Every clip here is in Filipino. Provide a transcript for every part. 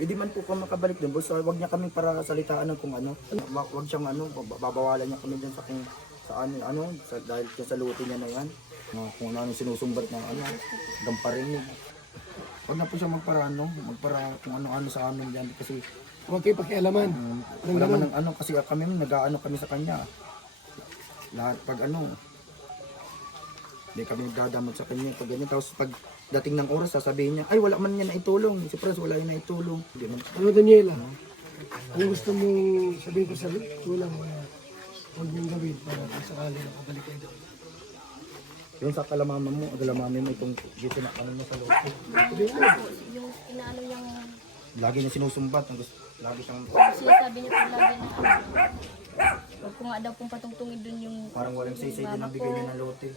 Hindi man po kung makabalik doon, basta wag niya kami para salitaan ng kung ano. Wag siyang ano, babawalan niya kami dyan sa kung sa dahil sa luto niya na yan. Kung ano sinusumbat na ano, gamparinig. Wag na po siya magpara kung ano-ano sa amin dyan kasi Huwag kayo pakialaman. wala man ng ano kasi kami nag-aano kami sa kanya. Lahat pag ano, hindi kami nagdadamot sa kanya pag ganyan. Tapos pag dating ng oras, sasabihin niya, ay wala man niya naitulong. Si Pres, wala yung naitulong. Hindi man. Ano Daniela? Ano gusto mong sabihin ko sa kulang na huwag niyong gawin para sakali na pabalik kayo doon? Yung sa kalamama mo, itong dito na kami mo sa loob. Yung inaano yung Lagi niya sinusumbat. Lagi siyang sinasabi niya po lagi na huwag ko nga daw pong patungtungin dun yung parang walang sisay din ang bigay niya ng lote.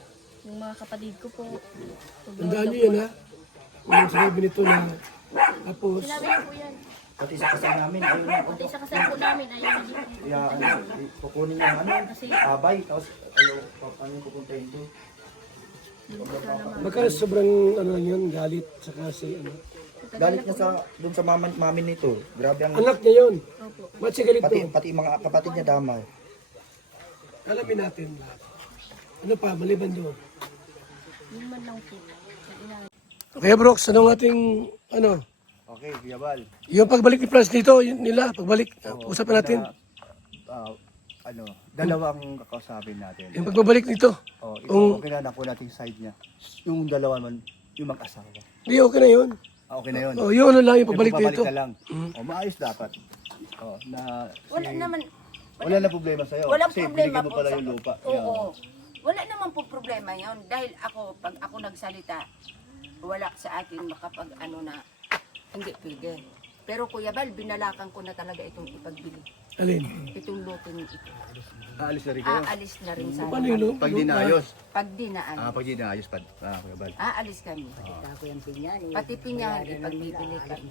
yung mga kapatid ko po. Tandaan niyo yan ha. Kung sinabi nito na tapos Sinabi niya po yan. Pati sa kasal namin, ayun na. Pati sa kasal po namin, ayaw na din. Kaya kukunin niya abay, tapos ayaw, ano yung pupuntahin doon. baka sobrang ano lang yun, galit sa kasi ano. Galit niya doon sa mami nito. Grabe ang, Anak niya yun. Opo. Ba't siya galit doon? pati mga kapatid niya damay. Alamin natin lahat. Ano pa, maliban doon. Yun man lang po. Ang inaano. Okay, Brooks, anong ating, ano, Okay, Biyabal. yung pagbalik ni Pras dito, yun nila, pagbalik, usapan natin. Dalawang kakausapin natin. Yung pagbabalik nito, Oh, ito, Kung- okay na nakuha natin side niya. Yung dalawa man, yung mag-asawa. di okay na yun. Okay na yun. Oh, yung ano lang, yung pagbalik Pabalik dito. na lang. Maayos dapat. Oh, na Wala naman, wala na problema sa'yo. walang Kasi problema binigyan mo po pala sa... yung lupa. Oo. Wala naman po problema yon dahil pag ako nagsalita, wala sa akin makapag ano na, hindi pwede. Pero Kuya Bal, binalakan ko na talaga itong ipagbili. Alin? Itong lutin ito. Aalis na rin kayo. Aalis na rin sana. Paano yung Pag di naayos. Pag di na ano, Pag di naayos, Biyabal. aalis kami. Pati pinyan, ipagbibili kami.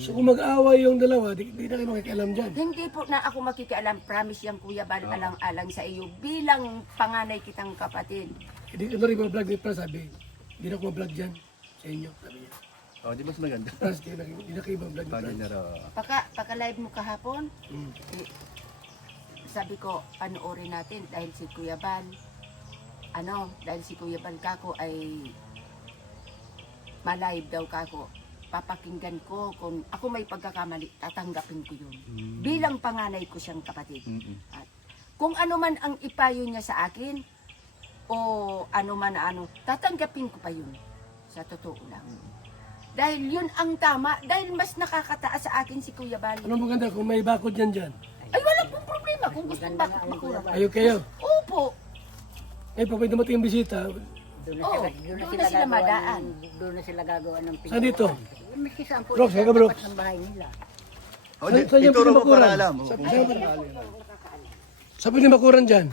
So kung mag-aaway yung dalawa, di na kayo makikialam dyan. Hindi po na ako makikialam, promise yan Kuya Bal, alang-alang sa iyo bilang panganay kitang kapatid. Hindi ko na rin vlog ni Pras, sabi. Hindi na ako ma-vlog dyan sa inyo, sabi niya. Oh, di mas maganda. Pras, hindi na kayo ma-vlog ni Pag Pras. di na raw. Pagka-live mo kahapon, Hmm. sabi ko, panoorin natin dahil si Kuya Bal, dahil si Kuya Bal kako ay ma-live daw kako. Papakinggan ko kung ako may pagkakamali, tatanggapin ko yun. Bilang panganay ko siyang kapatid. At kung ano man ang ipayo niya sa akin, o ano man na ano, tatanggapin ko pa yun. Sa totoo lang. Dahil yun ang tama, dahil mas nakakataas sa akin si Kuya Bal. Ano maganda kung may bakod yan dyan? Ay, wala pong problema kung gusto bakit makurap. Ayaw kayo. Opo. Eh, pag may dumating ang bisita, Oo, doon na sila madaan. Doon na sila gagawa ng saan dito? Miski saan po Brooks, kaya ka Brooks. ng bahay nila. Oh, Saan yung ituro mo pinabakuran? para alam. Oh, Sa pinimakuran dyan?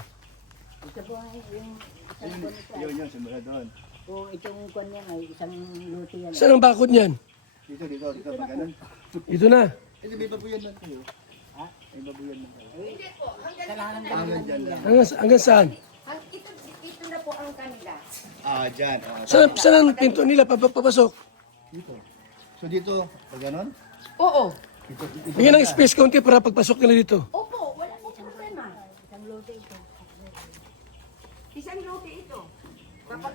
Ito po yung Yun, simula doon. kung itong kwan yan ay isang luti yan. Saan ang bakod niyan? Dito, pag ganun. Dito na. Hindi, may babuyan lang kayo. Ha? May babuyan lang kayo. Kailangan Dyan lang. Hanggang saan? Ito na po ang kanila. Dyan. Saan ang pinto nila papasok? Dito. So dito, pag ganun? Oo. Bigyan ng space konti para pagpasok nila dito. Opo, wala po problema. Isang lote ito. Kapag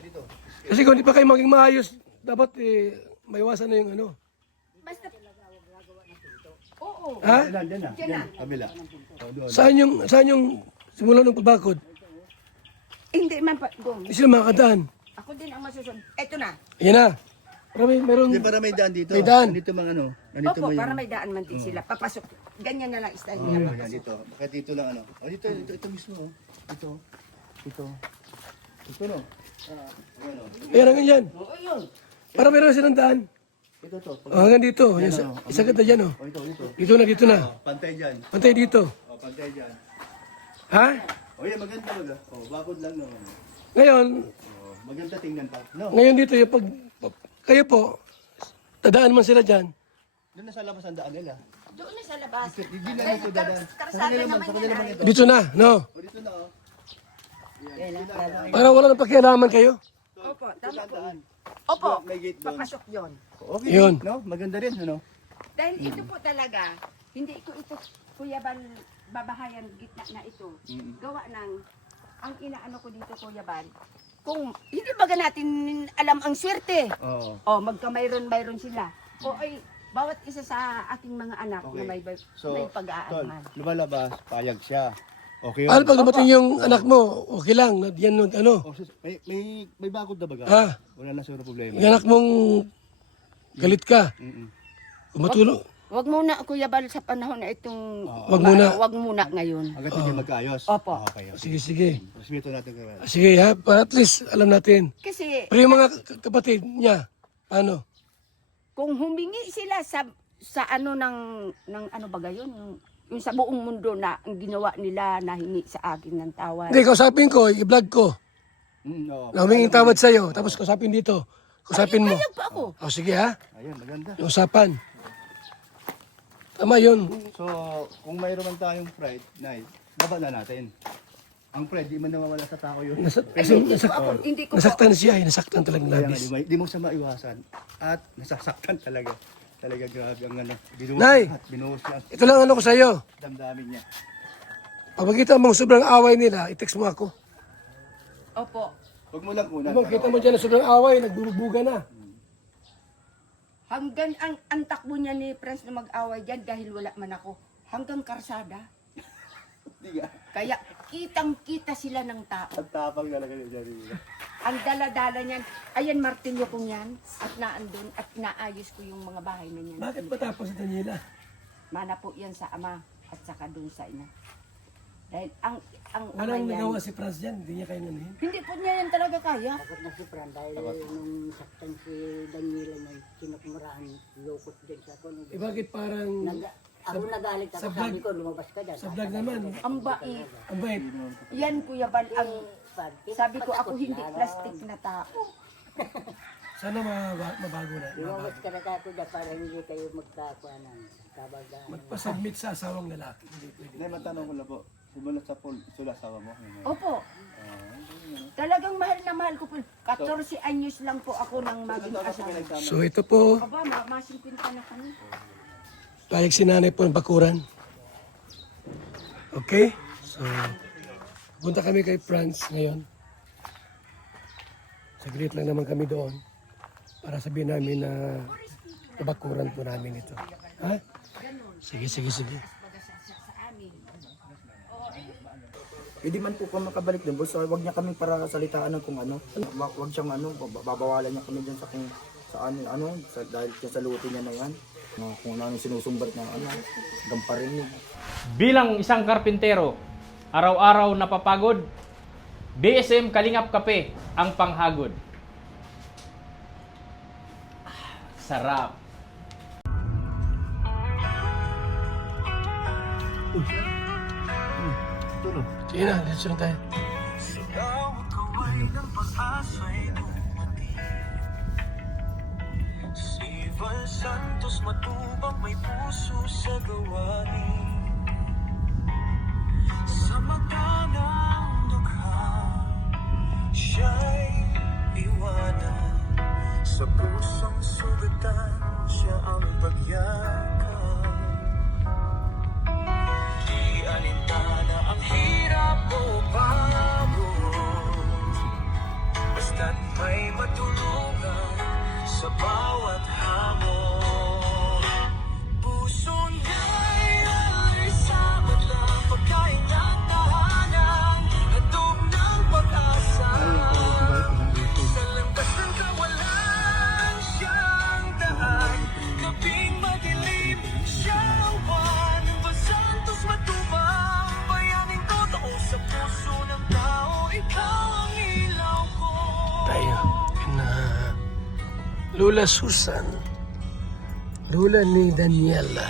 Dito. Kasi kung di pa kayo maging maayos, dapat maiwasan na yung ano. Basta... Oo. Ha? Dyan na. Kabila. Oh, doon. Saan yung simula ng pagbakod? Hindi man pa... Doon. Hindi sila makakadaan. Ako din ang masusunod. Ito na. Yan na. Para meron... Hindi, para may daan dito. May daan. Nandito mang ano. Nandito Opo, mo para yung... may daan man din sila. Papasok. Ganyan na lang style Oh, nila. yan, dito. Bakit dito lang ano? Oh, ito mismo. Oh. Ito. Ito no. Ano? Meron ganyan. Oo, yun. Para meron silang daan. Ito to. Oh, hanggang dito. Yan, isa ganda dyan oh. Oh, ito. Dito na. Pantay dyan. Pantay dito. Oh, pantay dyan. Ha? Oh, yan, maganda ba? Oh, bakod lang no. Ngayon, Oh, maganda tingnan pa. No. ngayon dito, yung pag kayo po, tadaan man sila dyan. Doon na sa labas ang daan nila. Doon na sa labas. Hindi na ito dadaan. Karsada naman yan. ito. Dito na, no? Oh, dito na oh. Para wala nang pakialaman kayo. Opo, tama po. Daan. Opo, May gate doon. papasok yun. Okay. Yun. No, maganda rin ano. Dahil ito po talaga, hindi ko ito, Kuya Bal, babahayan gitna na ito. Gawa ng, ang inaano ko dito, Kuya Bal, kung hindi ba natin alam ang swerte, Oo. o magkamayroon sila, o ay, bawat isa sa aking mga anak Okay. na may So, tol, pag-aaraman. lumalabas, payag siya. Okay yun. Paano pag dumating yung anak mo, okay lang, yan ano, Oh, may bakod na baga? Ah. Wala na siguro problema. yung anak mong galit ka, Mm-mm. matulog. Wag muna, Kuya Bal, sa panahon na itong, Wag muna. Wag muna ngayon. Hanggat hindi magkaayos. Opo. Okay, okay. Sige, sige. Respeto natin kayo. Sige ha, para at least alam natin. Kasi, Pero yung mga kapatid niya, ano? kung humingi sila sa ano ng ano ba gayon, yung sa buong mundo na ang ginawa nila na hingi sa akin ng tawad. Hindi, kausapin ko, i-vlog ko. Oo. Na humingin tawad sa'yo, tapos kausapin dito. Kausapin mo. Payag pa ako. O sige ha, Ayan, maganda. yung usapan. Tama yun. So, kung mayroon man tayong pride, Nay, baba na natin. Ang pride, di man nawawala sa tao yun. Hindi ko po, Nasaktan siya, nasaktan talagang Kaya nga, labis. di mo siya maiwasan. At nasasaktan talaga. Talaga grabe ang ano. Binuhos Nay! at binuhos niya ang Ito lang ano ko sa'yo. damdamin niya. Pag makita mong sobrang away nila, i-text mo ako. opo. Huwag mo lang una. Kung makita mo dyan na sobrang away, nagbubugbuga na. Hanggang ang takbo niya ni Prince na mag-away diyan dahil wala man ako. Hanggang karsada. Di ka. Kaya kitang-kita sila ng tao. Ang tapang talaga niya dyan. Ang dala-dala niyan, ayan martilyo kong yan, at naandun, at naayos ko yung mga bahay na niyan. Bakit matapos sa Daniela? Mana po yan sa ama, at saka dun sa ina. Dahil ang ama Walang niyan, nagawa si Franz dyan, hindi niya kayo nanin. hindi po niya yan talaga kaya. Takot na si Fran dahil nung saktan si Daniela na kinukmuraan, lukot din siya. Eh bakit parang Ako nagalit ako, sa sabi vlog- ko lumabas ka dyan. sa vlog naman, Ang bait. ang bait. Yan, Kuya Bal, ang Fran, sabi ko ako hindi plastic na tao. Sana mabago na. lumabas ka na tato dyan para hindi kayo magkakuha ng kabagaan. Magpasubmit sa asawang lalaki. Hindi pwede. Nay, matanong ko lang po. Sumulat sa pool, sula asawa mo. Opo. Talagang mahal na mahal ko po. 14 anyos lang po ako nang maging asawa. So ito po, Aba, masingpinta na kami. payag si nanay po ng bakuran. Okay? So, punta kami kay Franz ngayon. Saglit lang naman kami doon para sabihin namin na nabakuran po namin ito. Ha? Sige, sige, sige. Hindi man po kami makabalik din, boss. So, wag niya kami para salitaan ng kung ano. Wag siyang ano, babawalan niya kami dyan sa kung dahil sa luto niya na yan. Kung ano yung sinusumbat na ano, gamparinig. Bilang isang karpintero, araw-araw napapagod, BSM Kalingap Kape ang panghagod. Sarap. Tulog. Sige na, let's lang tayo. Ivan Santos matubang may puso sa gawain. Sa mata ng dukha, siya'y iwanan. Sa pusong sugatan, siya ang pagyakap. Di alintana ang hirap o pagod, basta't may matulungan sa bawat hamon. Puso niya'y alis sa madla, pagkain ng tahanan, handog ng pag-asa. Sa landas ng kawalan, siyang daan, gabing madilim, siyang buwan. Ivan Santos matubang, bayaning totoo sa puso ng tao, ikaw ang ilaw ko. Tayo na Lola Susan, Lola ni Daniela.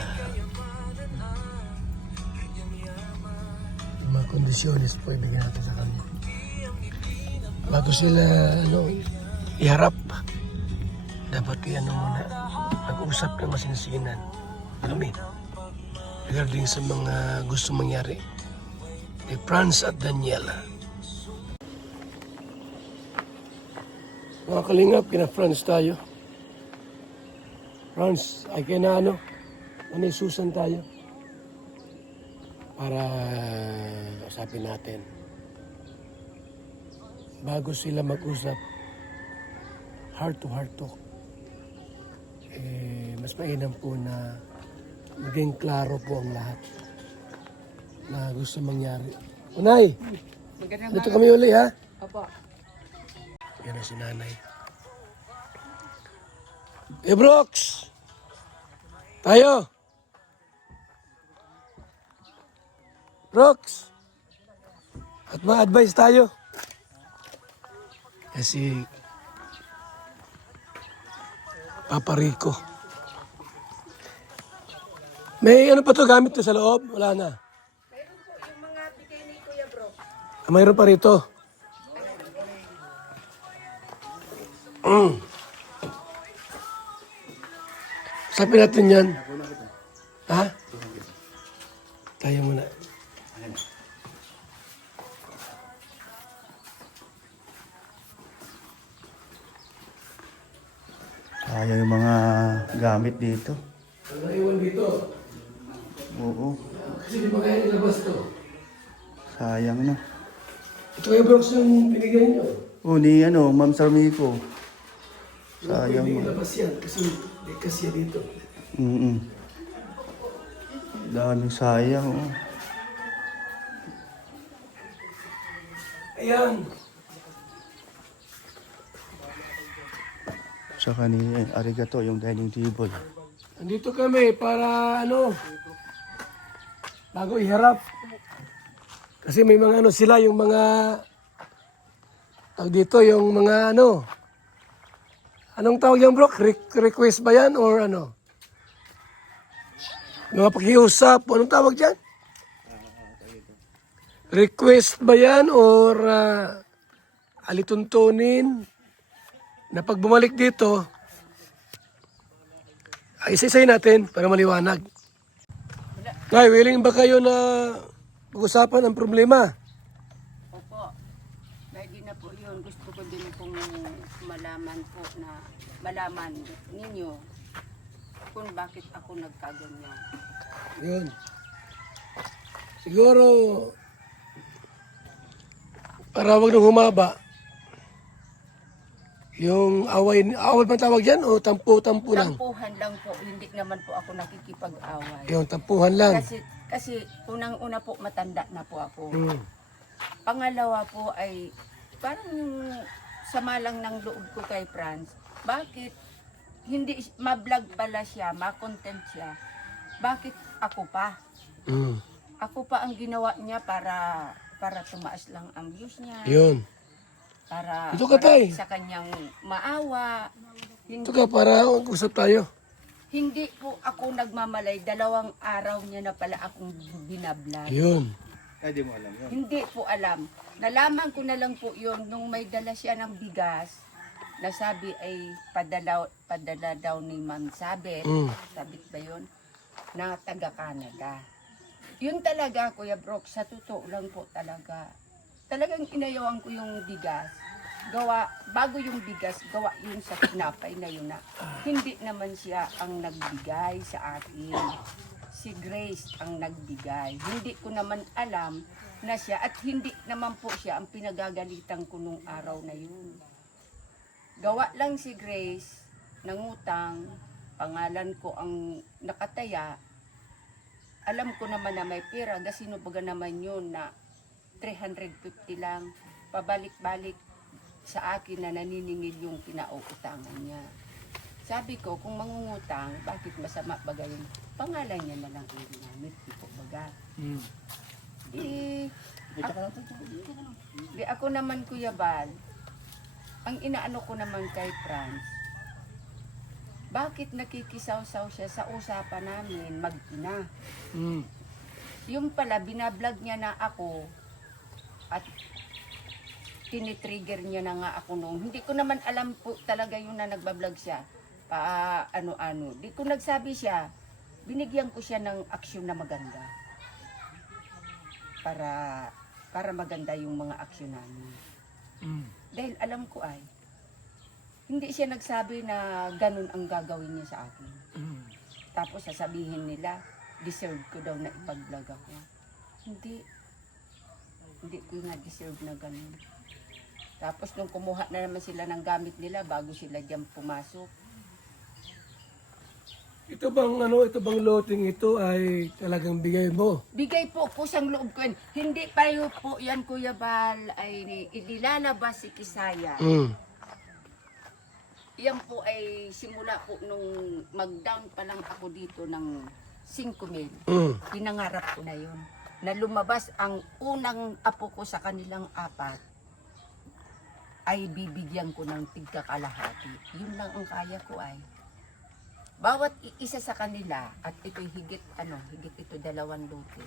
Yung mga kondisyones po ibigay natin sa kanya. Bago sila iharap, dapat muna mag-usap ng masinsinan. Alam regarding sa mga gusto mangyari kay Franz at Daniela. Mga kalingap, kina Franz tayo. Franz, ay kaya na Ano yung Susan tayo? Para usapin natin. Bago sila mag-usap, heart to heart talk, mas mainam po na maging klaro po ang lahat na gusto mangyari. Unay, dito kami uli ha? Opo. Yan na si nanay. Brooks! Tayo! Brooks! At ma-advise tayo. Kasi Papa Rico. May ano pa to gamit to sa loob? Wala na. Mayroon po yung mga bigay ni Kuya Bro. Mayroon pa rito. Sabi natin yan. Ha? Tayo muna. Sayang yung mga gamit dito. Ano naiwan dito? Oo, Kasi di ba kaya nilabas to? sayang na. Ito kayo Brooks yung binigay nyo. O ni Ma'am Sarmico. Sayang Hindi mo. ilabas yan kasi di kasi dito. Daming sayang, oh. Ayan. Saka ni Arigato, yung dining table. Andito kami para bago iharap. Kasi may mga sila, yung mga tawag dito, yung mga anong tawag yan bro? Request ba yan or ano? Mga pakiusap, anong tawag dyan? Request ba yan or alituntunin na pag bumalik dito, ay isa-isay natin para maliwanag. Nay, willing ba kayo na pag-usapan ang problema? Opo. Ready na po yun. Gusto ko din pong malaman ninyo kung bakit ako nagkaganyan. Yun. Siguro, para wag nang humaba, yung away ba tawag dyan o tampo-tampo lang? Tampuhan lang po. Hindi naman po ako nakikipag-away. Yung tampuhan lang. Kasi unang-una po matanda na po ako. Hmm. Pangalawa po ay parang sama lang ng loob ko kay Franz. Bakit hindi ma-vlog pala siya, ma-content siya? Bakit ako pa? Hmm. Ako pa ang ginawa niya para tumaas lang ang views niya. Yun. Para, Ito ka, tay. sa kanyang maawa. Ito ka, para mag-usap tayo. Hindi po ako nagmamalay. 2 araw niya na pala akong binablog. Yun. Ay, di mo alam yun. Hindi po alam. Nalaman ko na lang po yun nung may dala siya ng bigas na sabi ay padala daw ni Ma'am Sabit. Mm. Sabit ba yun? Na taga Canada. Yun talaga, Kuya Brooke, sa totoo lang po talaga. Talagang inayawan ko yung bigas. Bago yung bigas, gawa yun sa tinapay na yun na. Hindi naman siya ang nagbigay sa akin. Si Grace ang nagbigay. Hindi ko naman alam na siya at hindi naman po siya ang pinagagalitan ko nung araw na yun. Gawa lang si Grace nangutang, pangalan ko ang nakataya. Alam ko naman na may pera, kasi sinubaga naman yun na 350 lang, pabalik-balik sa akin na naniningil yung kinauutangan niya. Sabi ko, kung mangungutang, bakit masama baga yung pangalan niya na lang ang ginamit, di po baga. Di ako naman, Kuya Bal, ang inaano ko naman kay Franz, bakit nakikisaw-saw siya sa usapan namin mag-ina? Mm. Yung pala, binablog niya na ako at tinitrigger niya na nga ako nung. Hindi ko naman alam po talaga yung na nagbablog siya. Ano-ano. Di ko nagsabi siya, binigyan ko siya ng aksyon na maganda. Para maganda yung mga aksyon namin. Mm. Dahil alam ko ay, hindi siya nagsabi na ganun ang gagawin niya sa akin. Mm. Tapos sasabihin nila, deserve ko daw na ipag-vlog ako. Hindi ko nga deserve na ganun. Tapos nung kumuha na naman sila ng gamit nila bago sila diyan pumasok. Ito bang loting ito ay talagang bigay mo? Bigay po, kusang loob ko yan. Hindi payo po yan, Kuya Bal, ay inilalabas si Kisaya. Yan po ay simula po nung mag-down pa lang ako dito ng 5,000. Pinangarap ko na yun. Na lumabas ang unang apo ko sa kanilang 4 ay bibigyan ko ng tigkakalahati. Yun lang ang kaya ko ay. Bawat isa sa kanila, at ito'y higit ito 2 lote.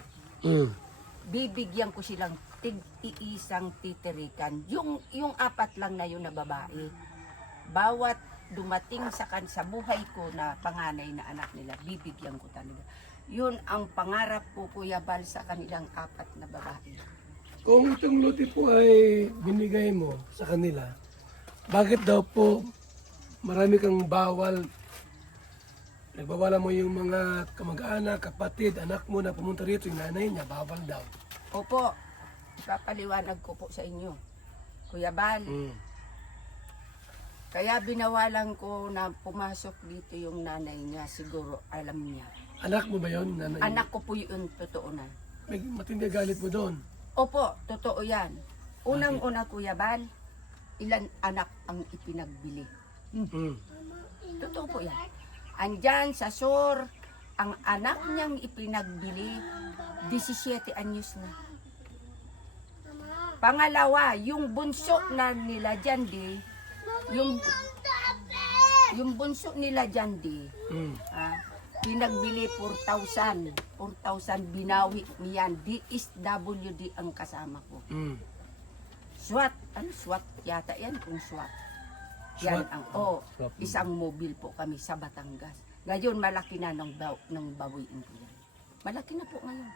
Bibigyan ko silang tig-iisang titirikan. Yung 4 lang na yun na babae. Bawat dumating sa buhay ko na panganay na anak nila, bibigyan ko talaga. Yun ang pangarap ko, Kuya Bal, sa kanilang 4 na babae. Kung itong lote po ay binigay mo sa kanila, bakit daw po marami kang bawal? Nagbawala mo yung mga kamag-anak, kapatid, anak mo na pumunta rito, yung nanay niya, bawal daw. Opo, ipapaliwanag ko po sa inyo, Kuya Bal. Kaya binawalan ko na pumasok dito yung nanay niya, siguro alam niya. Anak mo ba yun, nanay? Anak ko po yun, totoo na. May matindi galit mo doon. Opo, totoo yan. Unang-una, Kuya Bal, ilan anak ang ipinagbili. Totoo po yan. Andyan sa SOR, ang anak niyang ipinagbili, 17 anyos na. Pangalawa, yung bunso na nila Jandi, yung bunso nila Jandi, pinagbili 4,000. 4,000 binawi niyan. DSWD ang kasama ko. SWAT, SWAT yata yan kung SWAT. Yan ang, isang mobile po kami sa Batangas. Ngayon, malaki na ng bawiin ko yan. Malaki na po ngayon.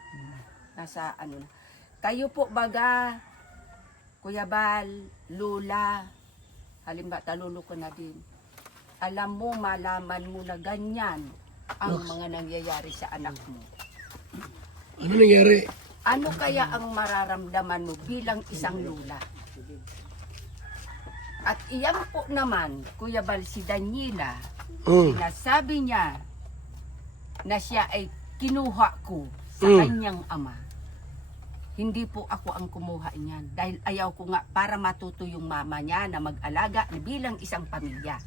Nasa na. Kayo po baga, Kuya Bal, Lola, halimbawa talulo ko na din. Alam mo, malaman mo na ganyan ang mga nangyayari sa anak mo. Ano nangyari? Ano kaya ang mararamdaman mo bilang isang lula? At iyan po naman, Kuya Bal, si Daniela, sinasabi niya na siya ay kinuha ko sa kanyang ama. Hindi po ako ang kumuha niyan dahil ayaw ko nga para matuto yung mama niya na mag-alaga bilang isang pamilya.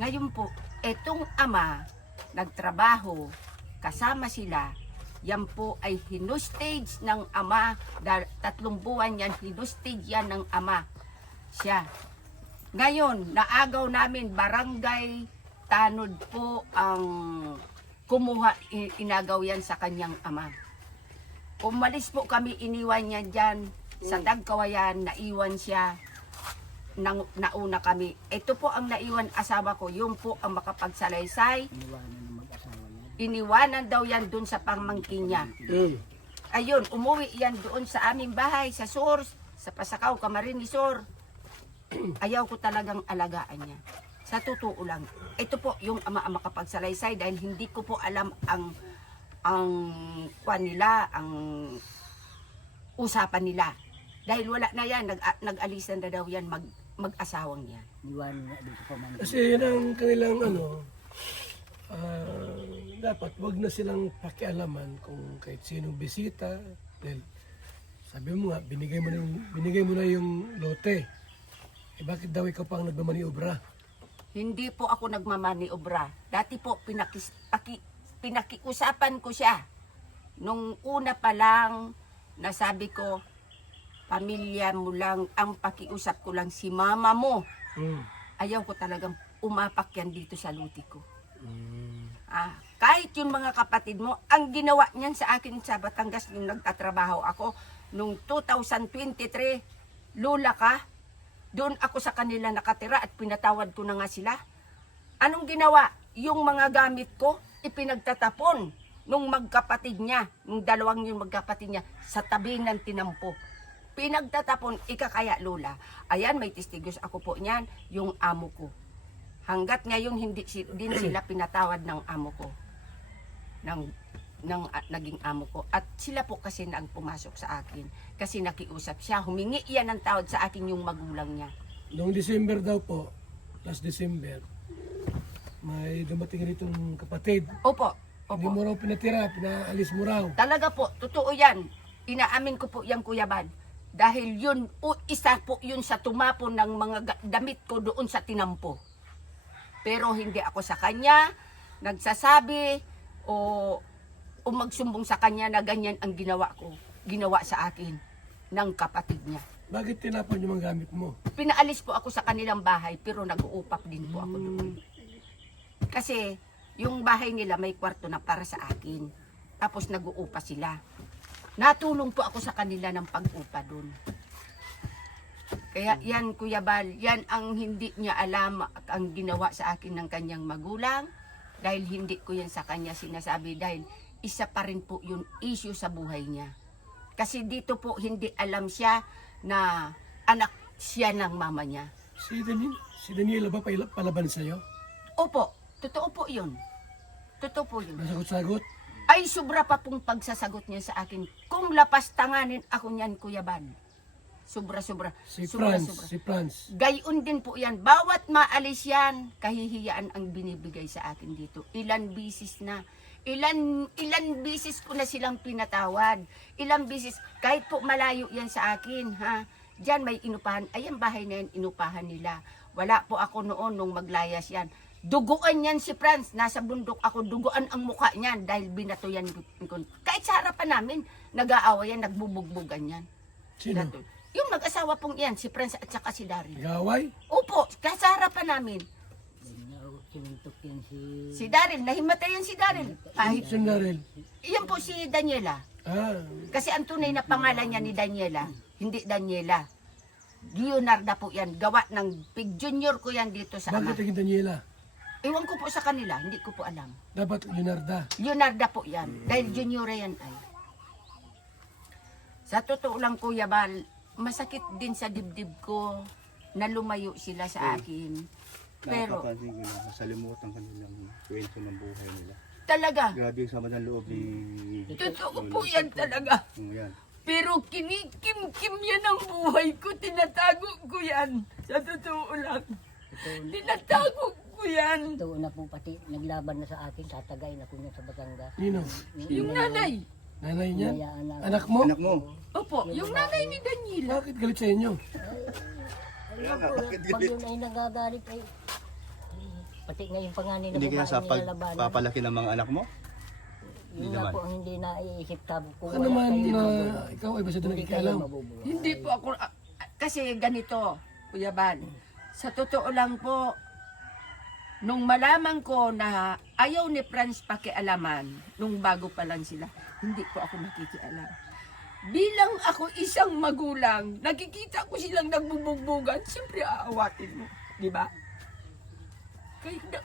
Ngayon po, etong ama, nagtrabaho, kasama sila, yan po ay hinustage ng ama, 3 buwan yan, hinustage yan ng ama. Siya. Ngayon, naagaw namin, barangay Tanod po ang kumuha, inagaw yan sa kanyang ama. Umalis po kami, iniwan niya dyan sa Dagkawayan, naiwan siya, nauna kami. Ito po ang naiwan asawa ko, yung po ang makapagsalaysay. Iniwanan daw yan dun sa pamangkin niya. Ayun, umuwi yan doon sa aming bahay, sa SOR, sa Pasakaw, Camarines Sur. Ayaw ko talagang alagaan niya. Sa totoo lang, ito po yung ama ang makapagsalaysay dahil hindi ko po alam ang kwan nila, ang usapan nila. Dahil wala na yan, nag-alisan na daw yan mag-asawang yan. Kasi yan ang kanilang dapat wag na silang pakialaman kung kahit sinong bisita. Dahil sabi mo nga, binigay mo na yung lote. Eh bakit daw ikaw pang nagmamaniobra? Hindi po ako nagmamaniobra. Dati po pinakiusapan ko siya. Nung una pa lang, nasabi ko, pamilya mo lang, ang pakiusap ko lang si mama mo. Ayaw ko talagang umapak yan dito sa luti ko. Kahit yung mga kapatid mo, ang ginawa niyan sa akin sa Batangas nung nagtatrabaho ako, nung 2023, lula ka, doon ako sa kanila nakatira at pinatawad ko na nga sila. Anong ginawa? Yung mga gamit ko, ipinagtatapon nung magkapatid niya, nung 2 yung magkapatid niya, sa tabi ng tinampo. Pinagtatapon, ikakaya lula. Ayan, may testigos ako po niyan, yung amo ko. Hanggat ngayon hindi din sila pinatawad ng amo ko. naging amo ko. At sila po kasi na ang pumasok sa akin. Kasi nakiusap siya. Humingi yan ng tawad sa akin yung magulang niya. Noong December daw po, last December, may dumating ritong kapatid. Opo. Hindi Opo. mo raw pinatira, pinaalis mo raw. Talaga po, totoo yan. Inaamin ko po yan, Kuya Bal. Dahil yun, isa po yun sa tumapon ng mga damit ko doon sa tinampo. Pero hindi ako sa kanya nagsasabi o magsumbong sa kanya na ganyan ang ginawa sa akin ng kapatid niya. Bakit tinapon yung mga gamit mo? Pinaalis po ako sa kanilang bahay pero nag-uupap din po ako doon. Kasi yung bahay nila may kwarto na para sa akin. Tapos nag-uupa sila. Natulong po ako sa kanila ng pag-upa doon. Kaya yan, Kuya Bal, yan ang hindi niya alam ang ginawa sa akin ng kanyang magulang. Dahil hindi ko yan sa kanya sinasabi. Dahil isa pa rin po yung issue sa buhay niya. Kasi dito po hindi alam siya na anak siya ng mama niya. Si Daniela ba palaban sa'yo? Opo, totoo po yun. Totoo po yun. Nasagot-sagot? Ay sobra pa pong pagsasagot niya sa akin. Kung lapas tanganin ako niyan, Kuya Bal. Sobra-sobra. Si Sobra-sobra. Franz. Gayon din po yan. Bawat maalis yan, kahihiyaan ang binibigay sa akin dito. Ilan bisis na. Ilan bisis ko na silang pinatawad. Ilang bisis. Kahit po malayo yan sa akin. Ha? Diyan may inupahan. Ay, ang bahay na yan, inupahan nila. Wala po ako noon nung maglayas yan. Duguan yan si Franz. Nasa bundok ako. Duguan ang mukha niyan dahil binato yan. Kahit sa harapan namin, nag-aaway yan, nagbubugbugan yan. Sino? Yung mag-asawa pong yan, si Franz at saka si Daryl. Gaway? Opo, sa harapan namin. Sinuntok yan Si Daryl, nahimatay yan si Daryl. Kahit, Sundarel. iyan po si Daniela. Ah, Kasi ang tunay na pangalan niya ni Daniela, hindi Daniela. Leonarda po yan. Gawa ng Pig Junior ko yan dito sa ama. bakit naging Daniela? Iwan ko po sa kanila, hindi ko po alam. Dapat Leonarda. Leonarda po yan. Dahil junior yan ay. Sa totoo lang, Kuya Bal, masakit din sa dibdib ko na lumayo sila sa akin. Pero Nakakapansin ko na nasalimutan ka nilang kwento ng buhay nila. talaga, Grabe yung sama ng loob ni... totoo po yan talaga. Yan. Pero kinikim-kim yan ang buhay ko. Tinatago ko yan. Sa totoo lang. Tinatago ko yan. Ito na po pati naglaban na sa akin, tatagay na po niya sa Batangas. Nino? Yung nanay. Nanay niya? Hinayaan na. Anak mo? Anak mo? Opo, yung nanay ni Daniela. Bakit galit sa inyo? Ayun po, pag yun ay nagagalit ay pati ngayon panganay na Hindi kaya sa babae nilalabanan. pagpapalaki ng mga anak mo? Yun nga po ang hindi naiisip tabo kung Ano naman kayo na mabubuhay. ikaw ay basta doon Hindi kayo nakikialam? mabubuhay. Hindi po ako, kasi ganito, Kuya Ban. Sa totoo lang po, nung malaman ko na ayaw ni Franz pakialaman, nung bago pa lang sila, hindi po ako makikialam. Bilang ako isang magulang, nakikita ko silang nagbubugbugan, siyempre aawatin mo, di ba?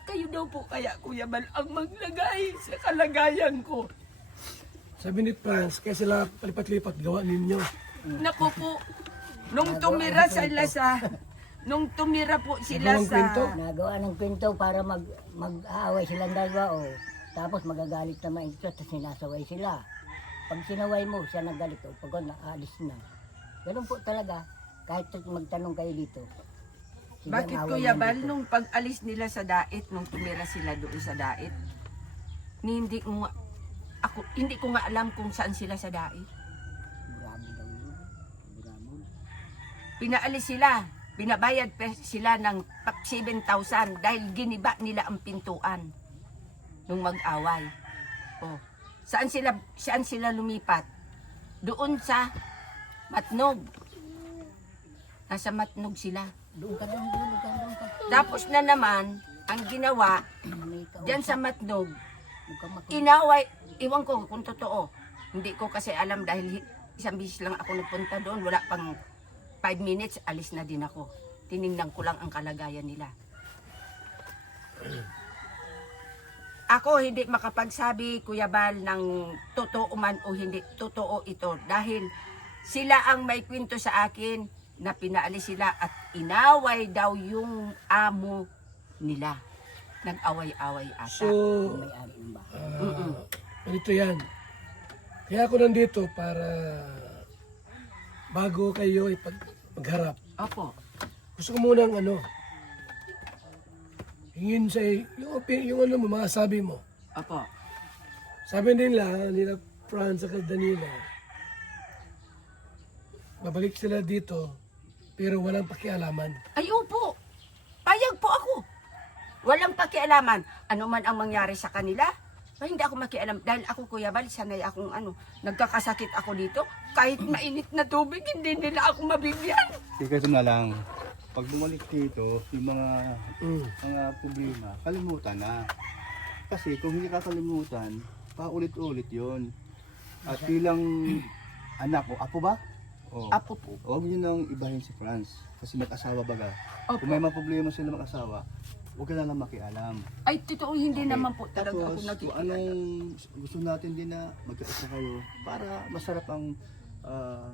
Kayo daw po kaya, Kuya Ban, ang maglagay sa kalagayan ko. Sabi ni Franz, kaya sila palipat-lipat gawa ninyo. Naku po, nung tumira po sila Nagawang sa... kwento? Nagawa ng pinto para mag-aaway silang dalawa o tapos magagalit naman ito at sinasaway sila. Pag sinaway mo, siya nagalit o pag naalis na. Ganun po talaga, kahit magtanong kayo dito. silang Bakit away Kuya lang Bal, dito. nung pag-alis nila sa dait, nung tumira sila doon sa dait, hindi ko nga alam kung saan sila sa dait. Marami daw yun. Marami. Pinaalis sila, binabayad sila ng 7,000 dahil giniba nila ang pintuan nung mag-away. Oh. Saan sila lumipat? Doon sa Matnog. Nasa Matnog sila. Doon ka doon, doon ka. Tapos na naman, ang ginawa, May kausap. diyan sa Matnog, Huwag kang makinig. inaway, iwan ko kung totoo. Hindi ko kasi alam dahil isang bisis lang ako nagpunta doon. Wala pang 5 minutes, alis na din ako. Tiningnan ko lang ang kalagayan nila. Ako hindi makapagsabi, Kuya Bal, ng totoo man o hindi totoo ito. Dahil sila ang may kwento sa akin na pinaalis sila at inaway daw yung amo nila. Nag-away-away ata. So, May ari ng bahay. Mm-mm. ganito yan. Kaya ako nandito para bago kayo magharap. Opo. Gusto ko munang hingin sa yung ano mo, mga sabi mo. Opo. Sabi nila Franz at Danila, babalik sila dito, pero walang pakialaman. Ay, opo. Payag po ako. Walang pakialaman. Ano man ang mangyari sa kanila, ay, hindi ako makialam. Dahil ako, Kuya Bal, sanay akong nagkakasakit ako dito. Kahit mainit na tubig, hindi nila ako mabigyan. Ikaw na lang, pag bumalik dito, yung mga problema, kalimutan na. Kasi kung hindi kakalimutan, paulit-ulit yon. At bilang anak o apo ba? O, Apo po. huwag nyo nang ibahin si Franz. Kasi mag-asawa baga. Opo. Kung may mga problema sila mag-asawa, huwag ka na lang makialam. Ay, totoo, hindi Okay. naman po talaga Tapos, ako kung nakikialam. anong gusto natin din na magkaisa kayo para masarap ang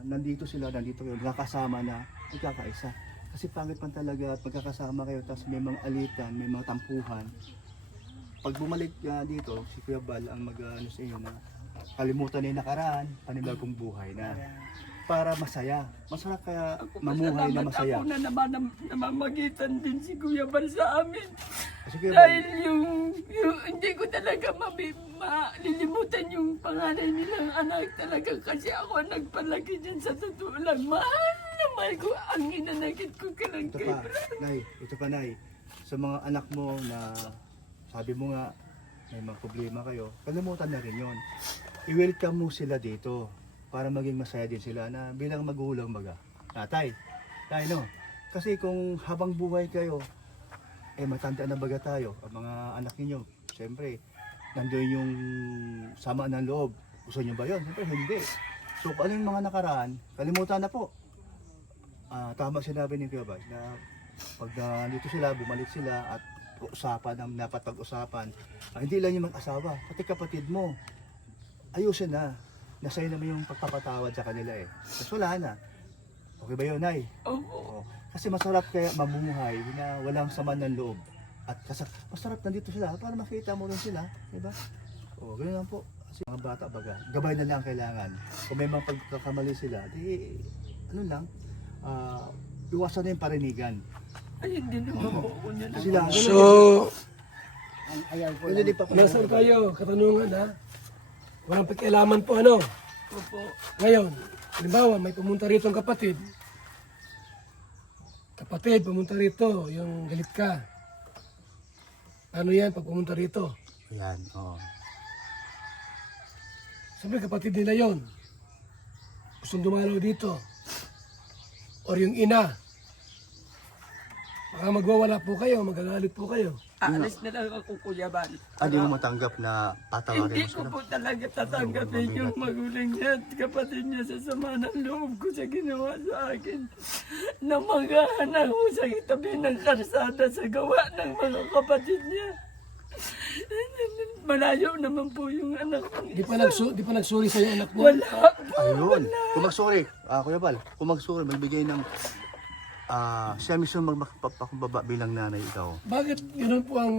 nandito kayo, nakakasama na, magkakaisa. Kasi pangit man talaga at magkakasama kayo tapos may mga alitan, may mga tampuhan. Pag bumalik dito, si Kuya Bal ang sa iyo na kalimutan na yung nakaraan, panibagong buhay na. Para masaya. Masarap kaya mamuhay na masaya. Ako na naman namamagitan din si Kuya Bal sa amin. Kasi Kuya Bal, Dahil yung hindi ko talaga malilimutan yung panganay nilang anak talaga kasi ako ang nagpalaki dyan sa totoo lang. Mahal na mahal ko ang inanakit ko kailan ito kay pa, Nay, sa mga anak mo na sabi mo nga may mga problema kayo, kalimutan na rin yun. I-welcome mo sila dito para maging masaya din sila na bilang magulang baga. Tatay, no? Kasi kung habang buhay kayo, matanda na baga tayo, ang mga anak niyo, siyempre, nandoon yung sama ng loob. Gusto niyo ba yun? Siyempre, hindi. So, kung ano yung mga nakaraan, kalimutan na po. Tama sinabi ni Kuya Bal na pag dito sila, bumalik sila at usapan ang dapat pag-usapan. Hindi lang yung mag-asawa, pati kapatid mo. Ayusin na. Nasa'yo naman yung pagpapatawad sa kanila eh. Tapos wala na. Okay ba yun, Nay? Oo. Kasi masarap kaya mamuhay na walang sama ng loob. At masarap nandito sila para makita mo rin sila. Diba? O, ganoon lang po. Kasi mga bata baga, gabay na lang kailangan. Kung may mga pagkakamali sila, di iwasan na yung parinigan. Ay, hindi naman po ako niya na. Sila, So, Ang ayaw ko hindi lang. pa nasaan kayo? Katanungan ha? Walang pakialaman po Opo. Ngayon, halimbawa may pumunta rito ang kapatid. Kapatid, pumunta rito, yung galit ka. Ano yan pag pumunta rito? Yan, oo. Sabi kapatid nila yon. Gustong dumalaw dito. Or yung ina. Baka magwawala po kayo, magagalit po kayo. Aalis na lang ako, Kuya Bal. Hindi mo matanggap na tatawarin Hindi mo ko sila. po talaga tatanggapin yung magulang niya at kapatid niya sa sama ng loob ko sa ginawa sa akin. Na maghahanap ko sa itabi ng karsada sa gawa ng mga kapatid niya. Malayo naman po yung anak ko. Di pa nagsuri sa iyo anak mo. Wala po. Ayun. Kung magsuri, Kuya Bal, kung magsuri, magbigay ng siya mismo magpapakumbaba bilang nanay ikaw. Bakit ganoon po ang